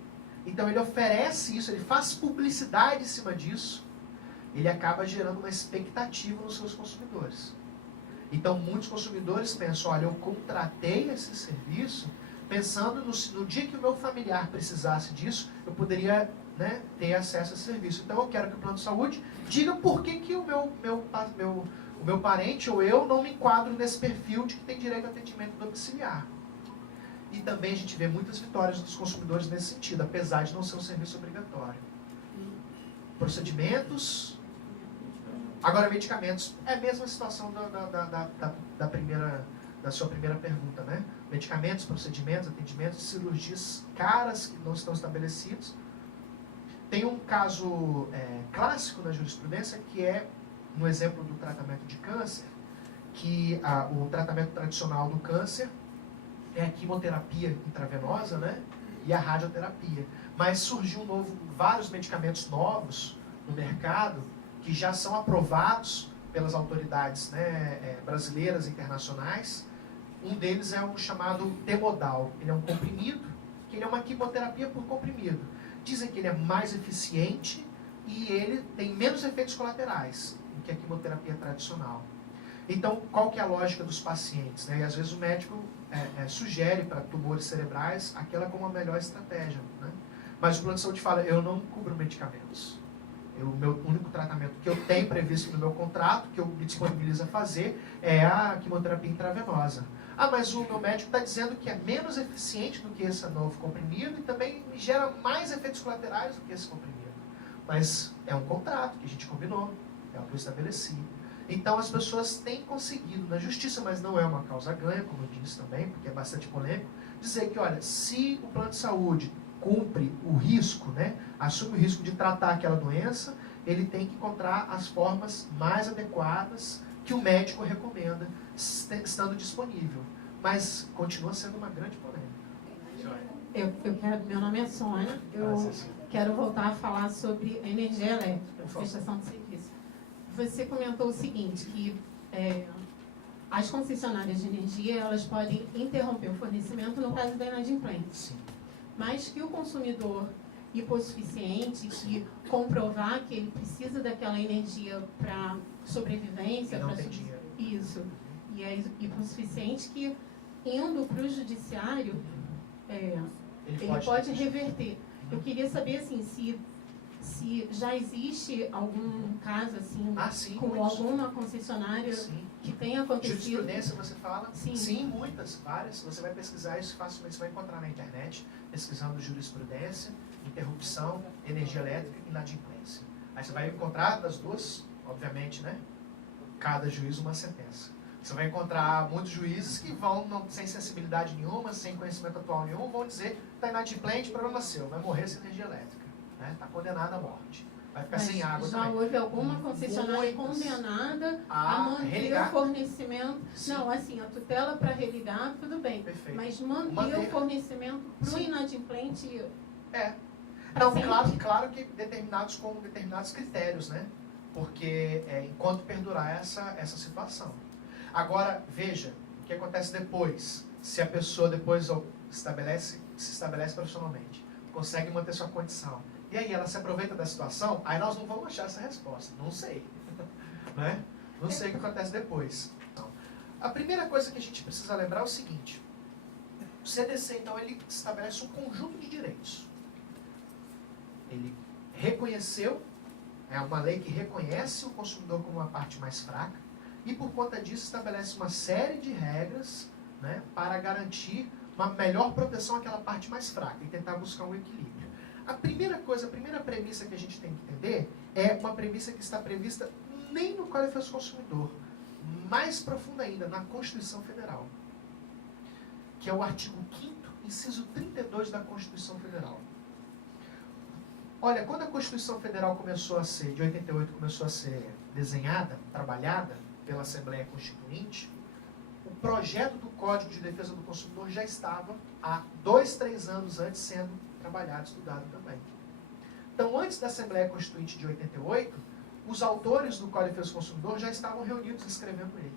então ele oferece isso, ele faz publicidade em cima disso, ele acaba gerando uma expectativa nos seus consumidores. Então muitos consumidores pensam, olha, eu contratei esse serviço pensando no dia que o meu familiar precisasse disso, eu poderia, né, ter acesso a esse serviço. Então eu quero que o plano de saúde diga por que o meu parente ou eu não me enquadro nesse perfil de que tem direito a atendimento domiciliar. E também a gente vê muitas vitórias dos consumidores nesse sentido, apesar de não ser um serviço obrigatório. Procedimentos. Agora, medicamentos. É a mesma situação da sua primeira pergunta, né? medicamentos, procedimentos, atendimentos, cirurgias caras que não estão estabelecidos. Tem um caso clássico na jurisprudência que é, no exemplo do tratamento de câncer, que o tratamento tradicional do câncer é a quimioterapia intravenosa, né, e a radioterapia. Mas surgiu vários medicamentos novos no mercado que já são aprovados pelas autoridades, né, brasileiras e internacionais. Um deles é o chamado Temodal. Ele é um comprimido, que ele é uma quimioterapia por comprimido. Dizem que ele é mais eficiente e ele tem menos efeitos colaterais do que a quimioterapia tradicional. Então, qual que é a lógica dos pacientes, né? E às vezes o médico sugere para tumores cerebrais aquela como a melhor estratégia, né? Mas o plano de saúde fala, eu não cubro medicamentos. O meu único tratamento que eu tenho previsto no meu contrato, que eu me disponibilizo a fazer, é a quimioterapia intravenosa. Ah, mas o meu médico está dizendo que é menos eficiente do que esse novo comprimido e também gera mais efeitos colaterais do que esse comprimido. Mas é um contrato que a gente combinou, é o que eu estabeleci. Então as pessoas têm conseguido, na justiça, mas não é uma causa ganha, como eu disse também, porque é bastante polêmico, dizer que, olha, se o plano de saúde cumpre o risco, né, assume o risco de tratar aquela doença, ele tem que encontrar as formas mais adequadas que o médico recomenda, estando disponível. Mas continua sendo uma grande polêmica. Meu nome é Sônia, eu quero voltar a falar sobre a energia elétrica, prestação de serviço. Você comentou o seguinte, que as concessionárias de energia, elas podem interromper o fornecimento no caso da inadimplência. Sim. Mas que o consumidor hipossuficiente, que comprovar que ele precisa daquela energia para sobrevivência, não para tem dinheiro. Isso. E é hipossuficiente que, indo para o judiciário, ele pode reverter. Eu queria saber assim, se já existe algum caso assim, com muitos. alguma concessionária Sim. que tenha acontecido. Jurisprudência, você fala? Sim. Muitas, várias. Você vai pesquisar isso facilmente, você vai encontrar na internet, pesquisando jurisprudência, interrupção, energia elétrica e inadimplência. Aí você vai encontrar das duas, obviamente, né? Cada juiz uma sentença. Você vai encontrar muitos juízes que vão, sem sensibilidade nenhuma, sem conhecimento atual nenhum, vão dizer, está inadimplente, problema seu, vai morrer sem energia elétrica. Está condenado à morte. Vai ficar sem água já também. houve alguma concessionária condenada a manter religar. o fornecimento? Sim. Não, assim, a tutela para religar, tudo bem. Perfeito. Mas manter o fornecimento para o inadimplente... Não, sempre. claro que com determinados critérios, né? Porque enquanto perdurar essa situação. Agora, veja, o que acontece depois. Se a pessoa depois se estabelece profissionalmente, consegue manter sua condição, e aí ela se aproveita da situação, aí nós não vamos achar essa resposta. Não sei. Né? Não sei o que acontece depois. Então, a primeira coisa que a gente precisa lembrar é o seguinte. O CDC, então, ele estabelece um conjunto de direitos. Ele reconheceu, é uma lei que reconhece o consumidor como uma parte mais fraca, e por conta disso estabelece uma série de regras, né, para garantir uma melhor proteção àquela parte mais fraca e tentar buscar um equilíbrio. A primeira premissa que a gente tem que entender é uma premissa que está prevista nem no Código de Defesa do Consumidor, mais profunda ainda, na Constituição Federal, que é o artigo 5º, inciso 32 da Constituição Federal. Olha, quando a Constituição Federal de 88, começou a ser desenhada, trabalhada pela Assembleia Constituinte, o projeto do Código de Defesa do Consumidor já estava há 2, 3 anos antes sendo trabalhado, estudado também. Então, antes da Assembleia Constituinte de 88, os autores do Código de Defesa do Consumidor já estavam reunidos escrevendo ele.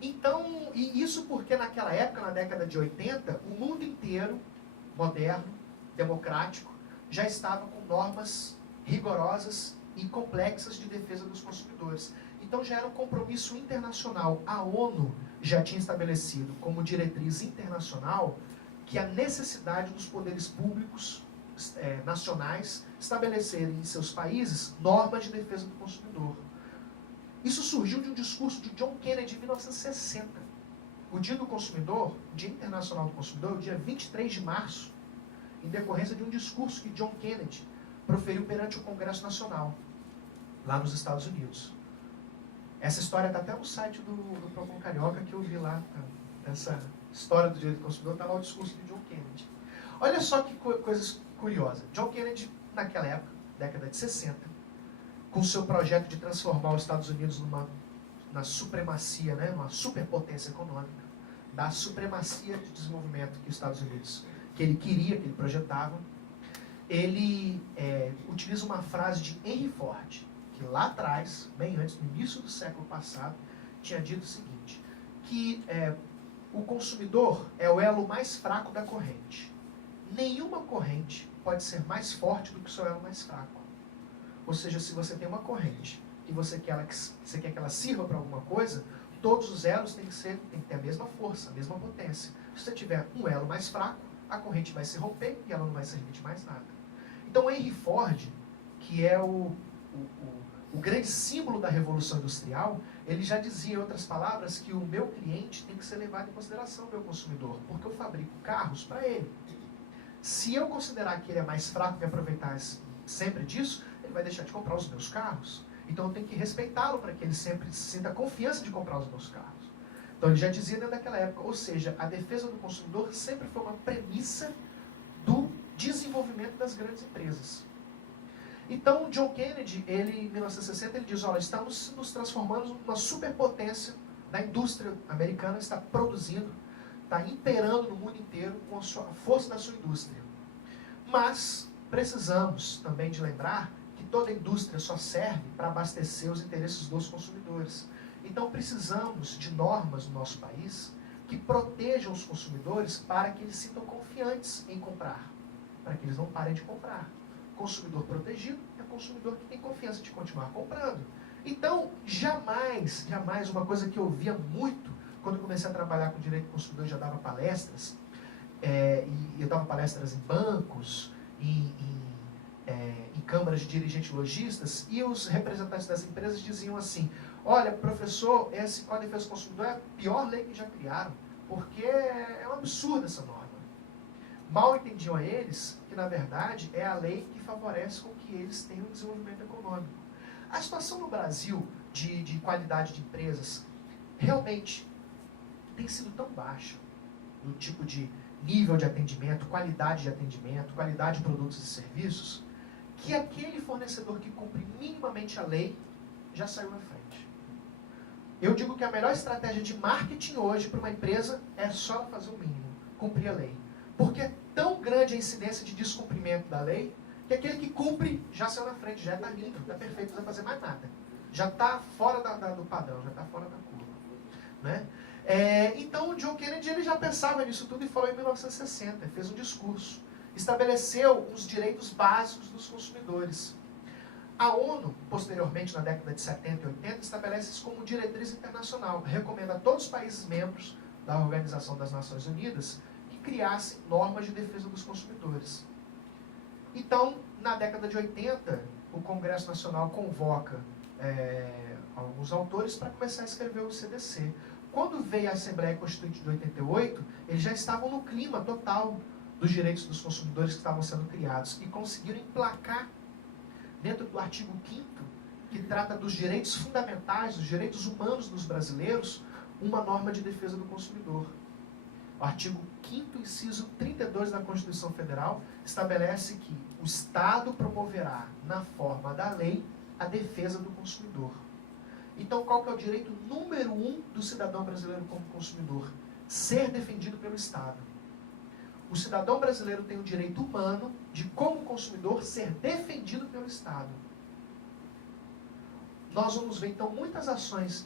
Então, e isso porque naquela época, na década de 80, o mundo inteiro, moderno, democrático, já estava com normas rigorosas e complexas de defesa dos consumidores. Então já era um compromisso internacional. A ONU já tinha estabelecido como diretriz internacional que a necessidade dos poderes públicos nacionais estabelecerem em seus países normas de defesa do consumidor. Isso surgiu de um discurso de John Kennedy em 1960. O Dia do Consumidor, o Dia Internacional do Consumidor, o dia 23 de março, em decorrência de um discurso que John Kennedy proferiu perante o Congresso Nacional, lá nos Estados Unidos. Essa história está até no site do Procon Carioca, que eu vi lá, essa História do Direito do Consumidor, está lá o discurso de John Kennedy. Olha só que coisas curiosas. John Kennedy, naquela época, década de 60, com seu projeto de transformar os Estados Unidos na supremacia, né, numa superpotência econômica, da supremacia de desenvolvimento que os Estados Unidos, que ele queria, que ele projetava, ele utiliza uma frase de Henry Ford, que lá atrás, bem antes, no início do século passado, tinha dito o seguinte, que o consumidor é o elo mais fraco da corrente. Nenhuma corrente pode ser mais forte do que o seu elo mais fraco. Ou seja, se você tem uma corrente e você quer que ela sirva para alguma coisa, todos os elos têm que ter a mesma força, a mesma potência. Se você tiver um elo mais fraco, a corrente vai se romper e ela não vai servir de mais nada. Então, Henry Ford, que é o grande símbolo da Revolução Industrial, ele já dizia, em outras palavras, que o meu cliente tem que ser levado em consideração, o meu consumidor, porque eu fabrico carros para ele. Se eu considerar que ele é mais fraco e aproveitar sempre disso, ele vai deixar de comprar os meus carros. Então eu tenho que respeitá-lo para que ele sempre sinta a confiança de comprar os meus carros. Então ele já dizia dentro daquela época, ou seja, a defesa do consumidor sempre foi uma premissa do desenvolvimento das grandes empresas. Então John Kennedy, ele, em 1960, ele diz, olha, estamos nos transformando numa superpotência da indústria americana, está produzindo, está imperando no mundo inteiro com a força da sua indústria. Mas precisamos também de lembrar que toda indústria só serve para abastecer os interesses dos consumidores. Então precisamos de normas no nosso país que protejam os consumidores para que eles se sintam confiantes em comprar, para que eles não parem de comprar. Consumidor protegido é consumidor que tem confiança de continuar comprando. Então, jamais uma coisa que eu via muito, quando eu comecei a trabalhar com direito do consumidor, já dava palestras, e eu dava palestras em bancos, em câmaras de dirigentes lojistas, e os representantes das empresas diziam assim, olha, professor, esse Código de Defesa do Consumidor é a pior lei que já criaram, porque é um absurdo essa norma. Mal entendiam a eles que, na verdade, é a lei que favorece com que eles tenham desenvolvimento econômico. A situação no Brasil de qualidade de empresas realmente tem sido tão baixa no tipo de nível de atendimento, qualidade de produtos e serviços, que aquele fornecedor que cumpre minimamente a lei já saiu na frente. Eu digo que a melhor estratégia de marketing hoje para uma empresa é só ela fazer o mínimo, cumprir a lei. Porque é tão grande a incidência de descumprimento da lei, que aquele que cumpre já saiu na frente, já está limpo, está perfeito, não vai fazer mais nada. Já está fora do padrão, já está fora da curva. Né? Então o John Kennedy ele já pensava nisso tudo e falou em 1960, fez um discurso. Estabeleceu os direitos básicos dos consumidores. A ONU, posteriormente, na década de 70 e 80, estabelece isso como diretriz internacional. Recomenda a todos os países membros da Organização das Nações Unidas que criassem normas de defesa dos consumidores. Então, na década de 80, o Congresso Nacional convoca alguns autores para começar a escrever o CDC. Quando veio a Assembleia Constituinte de 88, eles já estavam no clima total dos direitos dos consumidores que estavam sendo criados e conseguiram emplacar dentro do artigo 5º, que trata dos direitos fundamentais, dos direitos humanos dos brasileiros, uma norma de defesa do consumidor. O artigo 5º, inciso 32 da Constituição Federal, estabelece que o Estado promoverá, na forma da lei, a defesa do consumidor. Então, qual que é o direito número 1 do cidadão brasileiro como consumidor? Ser defendido pelo Estado. O cidadão brasileiro tem o direito humano de, como consumidor, ser defendido pelo Estado. Nós vamos ver, então, muitas ações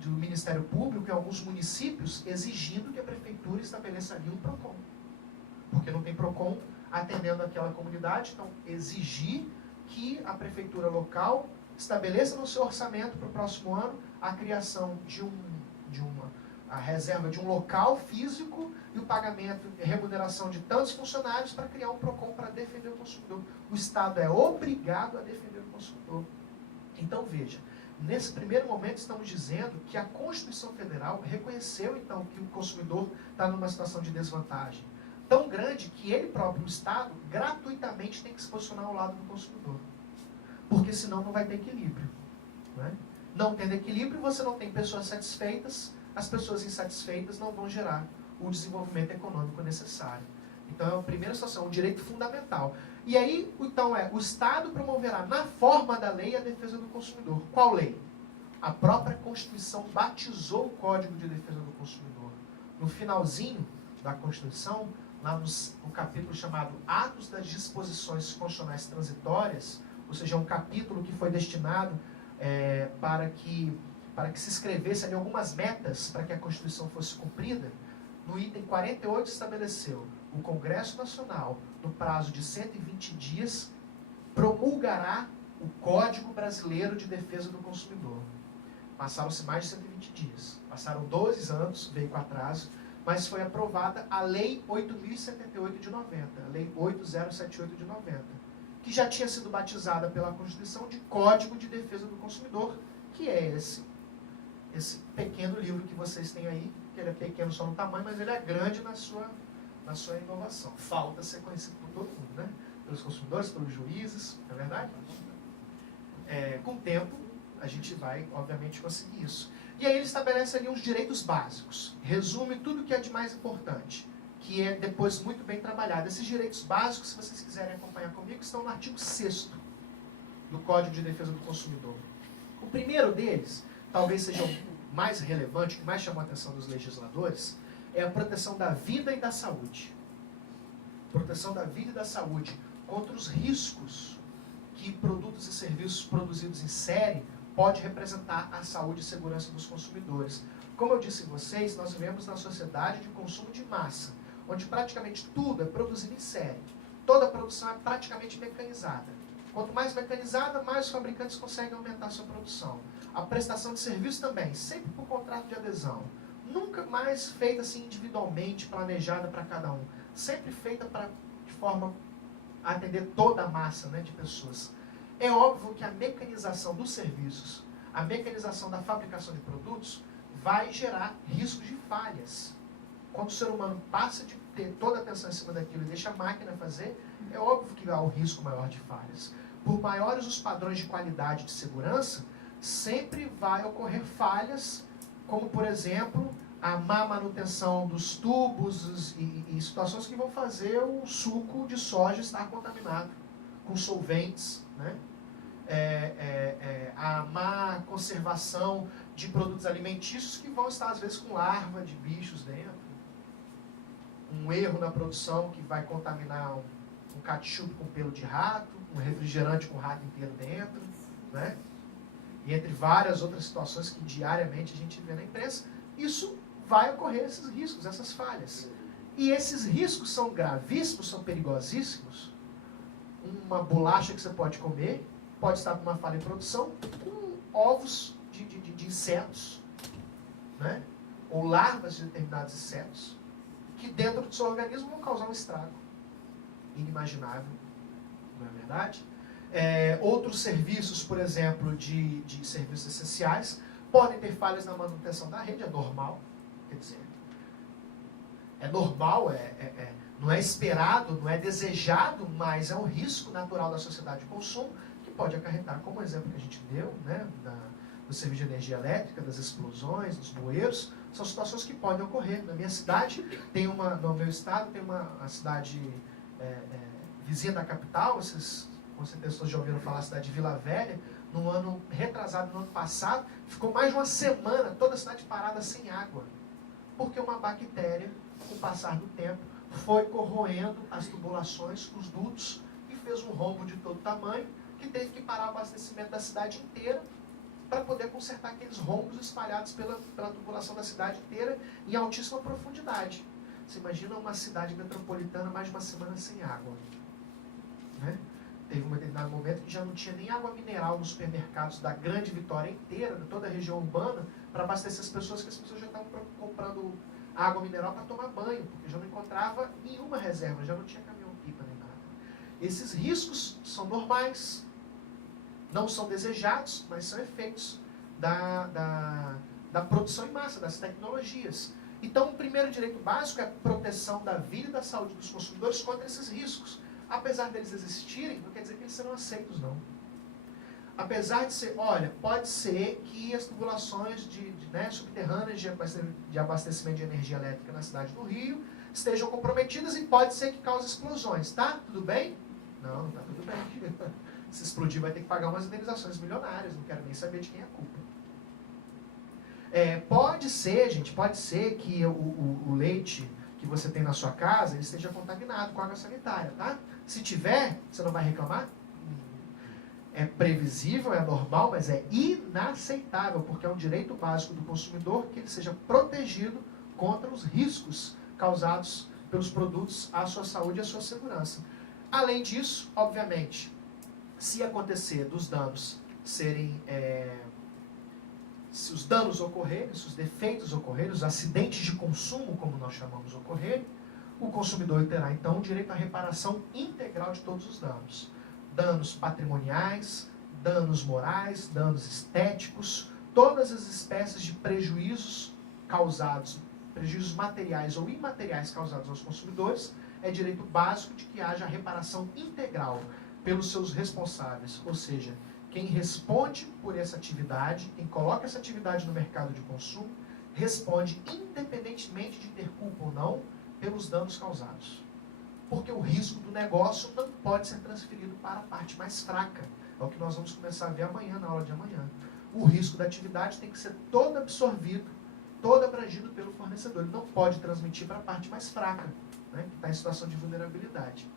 do Ministério Público em alguns municípios exigindo que a prefeitura estabeleça ali um PROCON. Porque não tem PROCON atendendo aquela comunidade, então exigir que a prefeitura local estabeleça no seu orçamento para o próximo ano a criação a reserva de um local físico e o pagamento e remuneração de tantos funcionários para criar um PROCON para defender o consumidor. O Estado é obrigado a defender o consumidor. Então, veja, nesse primeiro momento estamos dizendo que a Constituição Federal reconheceu, então, que o consumidor está numa situação de desvantagem tão grande que ele próprio, o Estado, gratuitamente tem que se posicionar ao lado do consumidor. Porque senão não vai ter equilíbrio. Né? Não tendo equilíbrio, você não tem pessoas satisfeitas, as pessoas insatisfeitas não vão gerar o desenvolvimento econômico necessário. Então, é a primeira situação, um direito fundamental. E aí, então, o Estado promoverá, na forma da lei, a defesa do consumidor. Qual lei? A própria Constituição batizou o Código de Defesa do Consumidor. No finalzinho da Constituição, lá no capítulo chamado Atos das Disposições Constitucionais Transitórias, ou seja, um capítulo que foi destinado para que se escrevesse ali algumas metas para que a Constituição fosse cumprida, no item 48 estabeleceu: o Congresso Nacional, no prazo de 120 dias, promulgará o Código Brasileiro de Defesa do Consumidor. Passaram-se mais de 120 dias. Passaram 12 anos, veio com atraso, mas foi aprovada a Lei 8.078 de 90, a Lei 8078 de 90, que já tinha sido batizada pela Constituição de Código de Defesa do Consumidor, que é esse pequeno livro que vocês têm aí, que ele é pequeno só no tamanho, mas ele é grande na sua inovação. Falta ser conhecido por todo mundo, né? Pelos consumidores, pelos juízes, não é verdade? Com o tempo, a gente vai, obviamente, conseguir isso. E aí ele estabelece ali uns direitos básicos. Resume tudo que é de mais importante, que é depois muito bem trabalhado. Esses direitos básicos, se vocês quiserem acompanhar comigo, estão no artigo 6º do Código de Defesa do Consumidor. O primeiro deles, talvez seja o mais relevante, que mais chamou a atenção dos legisladores, é a proteção da vida e da saúde. Proteção da vida e da saúde contra os riscos que produtos e serviços produzidos em série pode representar à saúde e segurança dos consumidores. Como eu disse a vocês, nós vivemos na sociedade de consumo de massa, onde praticamente tudo é produzido em série. Toda a produção é praticamente mecanizada. Quanto mais mecanizada, mais os fabricantes conseguem aumentar a sua produção. A prestação de serviço também, sempre por contrato de adesão. Nunca mais feita assim individualmente, planejada para cada um. Sempre feita de forma a atender toda a massa, né, de pessoas. É óbvio que a mecanização dos serviços, a mecanização da fabricação de produtos, vai gerar riscos de falhas. Quando o ser humano passa de ter toda a atenção em cima daquilo e deixa a máquina fazer, é óbvio que há um risco maior de falhas. Por maiores os padrões de qualidade e de segurança, sempre vai ocorrer falhas, como, por exemplo, a má manutenção dos tubos e situações que vão fazer o suco de soja estar contaminado com solventes, né? A má conservação de produtos alimentícios que vão estar, às vezes, com larva de bichos dentro. Um erro na produção que vai contaminar um ketchup com pelo de rato, um refrigerante com rato inteiro dentro, né? E entre várias outras situações que diariamente a gente vê na imprensa, isso vai ocorrer esses riscos, essas falhas. E esses riscos são gravíssimos, são perigosíssimos. Uma bolacha que você pode comer pode estar com uma falha em produção com ovos de insetos, né? Ou larvas de determinados insetos, que dentro do seu organismo vão causar um estrago inimaginável, não é verdade? Outros serviços, por exemplo, de serviços essenciais, podem ter falhas na manutenção da rede, é normal, quer dizer, é normal, não é esperado, não é desejado, mas é um risco natural da sociedade de consumo que pode acarretar, como o exemplo que a gente deu, né, do serviço de energia elétrica, das explosões, dos bueiros, são situações que podem ocorrer. Na minha cidade, no meu estado, tem a cidade vizinha da capital, vocês com certeza já ouviram falar, a cidade de Vila Velha, no ano retrasado, no ano passado, ficou mais de uma semana, toda a cidade parada sem água, porque uma bactéria, com o passar do tempo, foi corroendo as tubulações, os dutos, e fez um rombo de todo tamanho, que teve que parar o abastecimento da cidade inteira para poder consertar aqueles rombos espalhados pela tubulação da cidade inteira em altíssima profundidade. Você imagina uma cidade metropolitana mais de uma semana sem água, né? Teve um determinado momento que já não tinha nem água mineral nos supermercados da Grande Vitória inteira, de toda a região urbana, para abastecer as pessoas, que as pessoas já estavam comprando água mineral para tomar banho, porque já não encontrava nenhuma reserva, já não tinha caminhão-pipa nem nada. Esses riscos são normais, não são desejados, mas são efeitos da produção em massa, das tecnologias. Então, o primeiro direito básico é a proteção da vida e da saúde dos consumidores contra esses riscos. Apesar deles existirem, não quer dizer que eles serão aceitos, não. apesar de ser, olha, pode ser que as tubulações subterrâneas de abastecimento de energia elétrica na cidade do Rio estejam comprometidas e pode ser que cause explosões, tá? Tudo bem? Não, não tá tudo bem. Se explodir vai ter que pagar umas indenizações milionárias, não quero nem saber de quem é a culpa. Pode ser, gente, pode ser que o leite que você tem na sua casa ele esteja contaminado com água sanitária, tá? Se tiver, você não vai reclamar? É previsível, é normal, mas é inaceitável, porque é um direito básico do consumidor que ele seja protegido contra os riscos causados pelos produtos à sua saúde e à sua segurança. Além disso, obviamente, se acontecer dos danos serem... se os danos ocorrerem, se os defeitos ocorrerem, os acidentes de consumo, como nós chamamos, ocorrerem, o consumidor terá, então, direito à reparação integral de todos os danos. Danos patrimoniais, danos morais, danos estéticos, todas as espécies de prejuízos causados, prejuízos materiais ou imateriais causados aos consumidores, é direito básico de que haja reparação integral pelos seus responsáveis, ou seja, quem responde por essa atividade, quem coloca essa atividade no mercado de consumo, responde independentemente de ter culpa ou não pelos danos causados. Porque o risco do negócio não pode ser transferido para a parte mais fraca. É o que nós vamos começar a ver amanhã, na aula de amanhã. O risco da atividade tem que ser todo absorvido, todo abrangido pelo fornecedor. Ele não pode transmitir para a parte mais fraca, né, que está em situação de vulnerabilidade.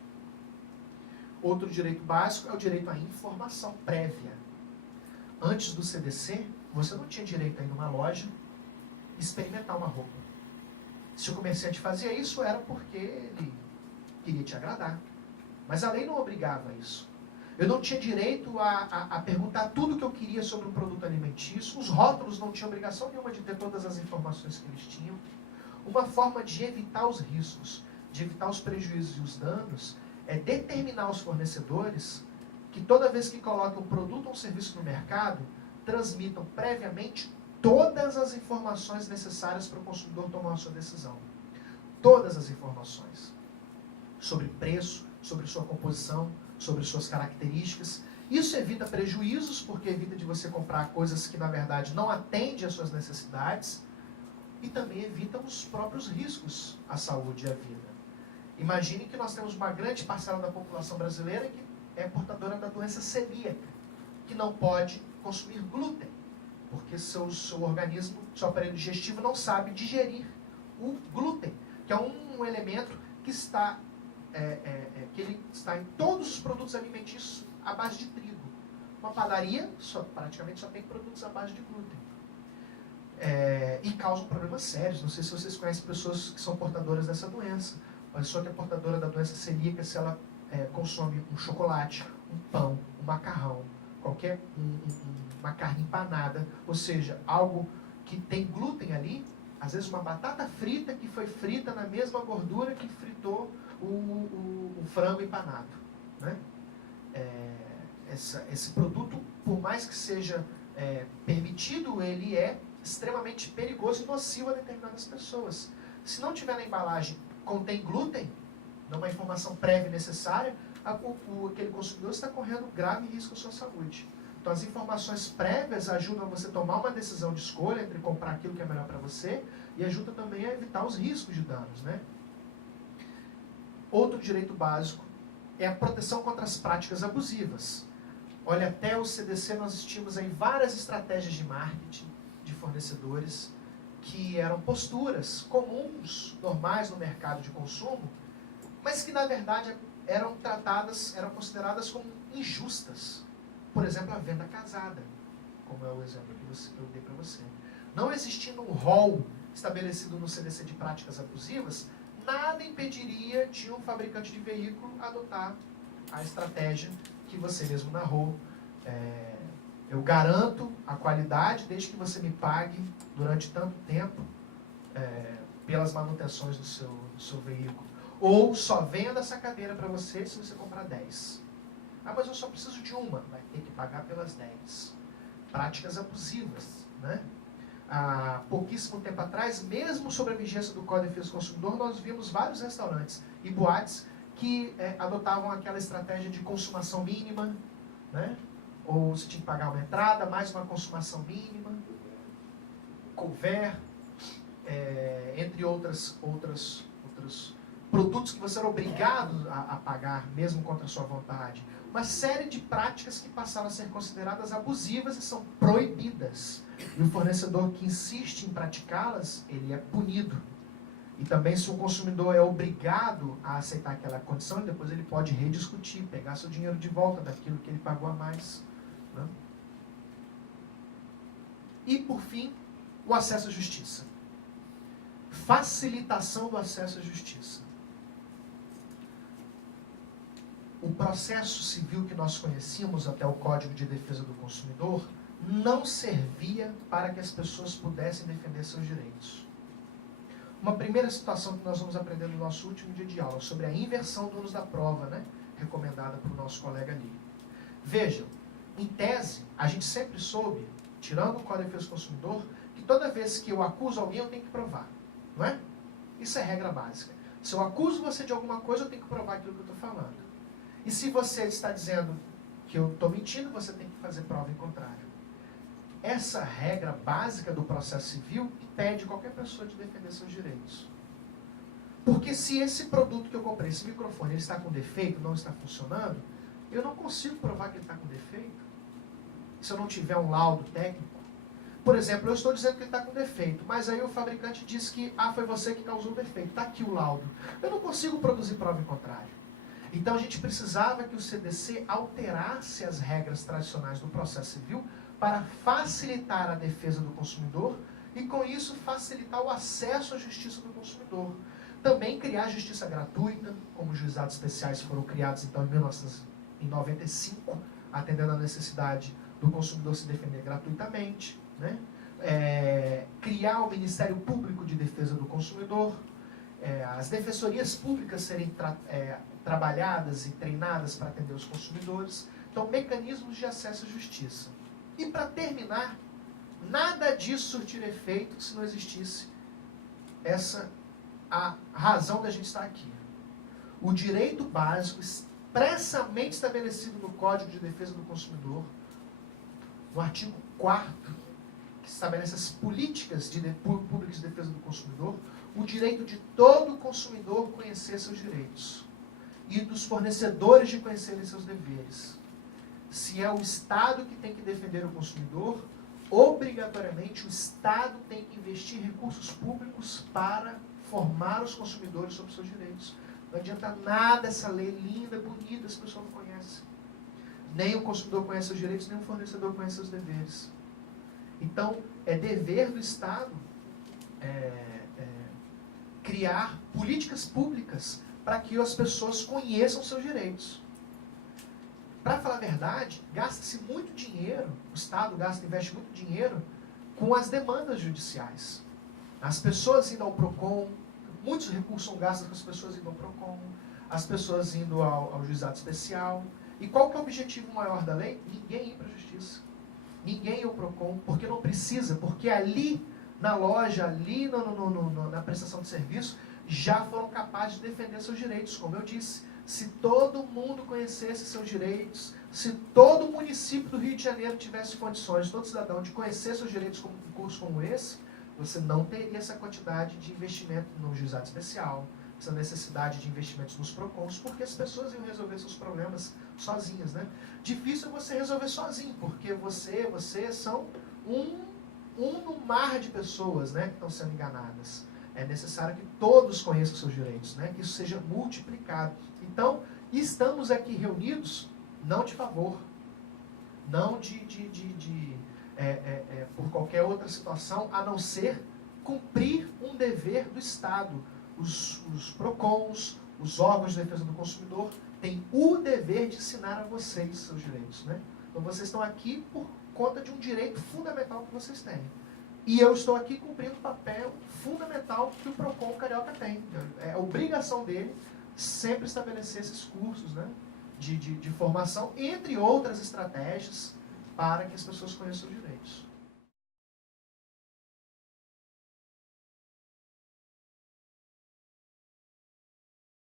Outro direito básico é o direito à informação prévia. Antes do CDC, você não tinha direito a ir numa loja e experimentar uma roupa. Se o comerciante fazia isso, era porque ele queria te agradar. Mas a lei não obrigava a isso. Eu não tinha direito a perguntar tudo o que eu queria sobre um produto alimentício. Os rótulos não tinham obrigação nenhuma de ter todas as informações que eles tinham. Uma forma de evitar os riscos, de evitar os prejuízos e os danos, é determinar aos fornecedores que toda vez que colocam um produto ou um serviço no mercado, transmitam previamente todas as informações necessárias para o consumidor tomar a sua decisão. Todas as informações. Sobre preço, sobre sua composição, sobre suas características. Isso evita prejuízos, porque evita de você comprar coisas que, na verdade, não atendem às suas necessidades. E também evita os próprios riscos à saúde e à vida. Imagine que nós temos uma grande parcela da população brasileira que é portadora da doença celíaca, que não pode consumir glúten, porque seu organismo, seu aparelho digestivo não sabe digerir o glúten, que é um elemento que está, que ele está em todos os produtos alimentícios à base de trigo. Uma padaria praticamente só tem produtos à base de glúten. E causam problemas sérios. Não sei se vocês conhecem pessoas que são portadoras dessa doença. A pessoa que é portadora da doença celíaca, se ela consome um chocolate, um pão, um macarrão, uma carne empanada, ou seja, algo que tem glúten ali, às vezes uma batata frita que foi frita na mesma gordura que fritou o frango empanado, né? Esse produto, por mais que seja permitido, ele é extremamente perigoso e nocivo a determinadas pessoas. Se não tiver na embalagem contém glúten, não é uma informação prévia necessária, aquele consumidor está correndo grave risco à sua saúde. Então, as informações prévias ajudam você a tomar uma decisão de escolha entre comprar aquilo que é melhor para você e ajuda também a evitar os riscos de danos, né? Outro direito básico é a proteção contra as práticas abusivas. Olha, até o CDC nós tínhamos aí várias estratégias de marketing de fornecedores que eram posturas comuns, normais no mercado de consumo, mas que na verdade eram consideradas como injustas. Por exemplo, a venda casada, como é o exemplo que eu dei para você. Não existindo um rol estabelecido no CDC de práticas abusivas, nada impediria de um fabricante de veículo adotar a estratégia que você mesmo narrou. Eu garanto a qualidade desde que você me pague durante tanto tempo pelas manutenções do seu veículo. Ou só venda essa cadeira para você se você comprar 10. Ah, mas eu só preciso de uma. Vai ter que pagar pelas 10. Práticas abusivas, né? Há pouquíssimo tempo atrás, mesmo sob a vigência do Código de Defesa do Consumidor, nós vimos vários restaurantes e boates que adotavam aquela estratégia de consumação mínima, né? ou você tinha que pagar uma entrada, mais uma consumação mínima, couvert, entre outros produtos que você era obrigado a pagar, mesmo contra a sua vontade. Uma série de práticas que passaram a ser consideradas abusivas e são proibidas. E o fornecedor que insiste em praticá-las, ele é punido. E também, se o consumidor é obrigado a aceitar aquela condição, depois ele pode rediscutir, pegar seu dinheiro de volta daquilo que ele pagou a mais, né? E, por fim, o acesso à justiça. Facilitação do acesso à justiça. O processo civil que nós conhecíamos até o Código de Defesa do Consumidor não servia para que as pessoas pudessem defender seus direitos. Uma primeira situação que nós vamos aprender no nosso último dia de aula, sobre a inversão do ônus da prova, né, recomendada por nosso colega ali. Vejam, em tese, a gente sempre soube, tirando o Código de Defesa do Consumidor, que toda vez que eu acuso alguém, eu tenho que provar. Não é? Isso é regra básica. Se eu acuso você de alguma coisa, eu tenho que provar aquilo que eu estou falando. E se você está dizendo que eu estou mentindo, você tem que fazer prova em contrário. Essa regra básica do processo civil impede qualquer pessoa de defender seus direitos. Porque se esse produto que eu comprei, esse microfone, ele está com defeito, não está funcionando, eu não consigo provar que ele está com defeito. Se eu não tiver um laudo técnico. Por exemplo, eu estou dizendo que ele está com defeito, mas aí o fabricante diz que foi você que causou o defeito. Está aqui o laudo. Eu não consigo produzir prova em contrário. Então a gente precisava que o CDC alterasse as regras tradicionais do processo civil para facilitar a defesa do consumidor e, com isso, facilitar o acesso à justiça do consumidor. Também criar justiça gratuita, como os juizados especiais foram criados então em 1995, atendendo à necessidade do consumidor se defender gratuitamente, né? Criar o Ministério Público de Defesa do Consumidor, as defensorias públicas serem trabalhadas e treinadas para atender os consumidores. Então, mecanismos de acesso à justiça. E, para terminar, nada disso surtir efeito se não existisse a razão da gente estar aqui. O direito básico expressamente estabelecido no Código de Defesa do Consumidor, no artigo 4º, que estabelece as políticas públicas de defesa do consumidor, o direito de todo consumidor conhecer seus direitos e dos fornecedores de conhecerem seus deveres. Se é o Estado que tem que defender o consumidor, obrigatoriamente o Estado tem que investir recursos públicos para formar os consumidores sobre seus direitos. Não adianta nada essa lei linda, bonita, as pessoas não conhecem. Nem o consumidor conhece seus direitos, nem o fornecedor conhece seus deveres. Então, é dever do Estado criar políticas públicas para que as pessoas conheçam seus direitos. Para falar a verdade, gasta-se muito dinheiro, o Estado investe muito dinheiro com as demandas judiciais. As pessoas indo ao PROCON, muitos recursos são gastos com as pessoas indo ao PROCON, as pessoas indo ao juizado especial. E qual que é o objetivo maior da lei? Ninguém ir para a justiça. Ninguém ir ao PROCON, porque não precisa, porque ali na loja, ali na prestação de serviço, já foram capazes de defender seus direitos. Como eu disse, se todo mundo conhecesse seus direitos, se todo município do Rio de Janeiro tivesse condições, todo cidadão, de conhecer seus direitos com um curso como esse, você não teria essa quantidade de investimento no juizado especial, essa necessidade de investimentos nos PROCONs, porque as pessoas iam resolver seus problemas sozinhas, né? Difícil é você resolver sozinho, porque você são um no mar de pessoas, né, que estão sendo enganadas. É necessário que todos conheçam seus direitos, né, que isso seja multiplicado. Então, estamos aqui reunidos não de favor, não por qualquer outra situação, a não ser cumprir um dever do Estado. Os PROCONs, os órgãos de defesa do consumidor, têm o dever de ensinar a vocês seus direitos, né? Então, vocês estão aqui por conta de um direito fundamental que vocês têm. E eu estou aqui cumprindo o papel fundamental que o PROCON Carioca tem. É a obrigação dele sempre estabelecer esses cursos, né, de formação, entre outras estratégias, para que as pessoas conheçam o direito.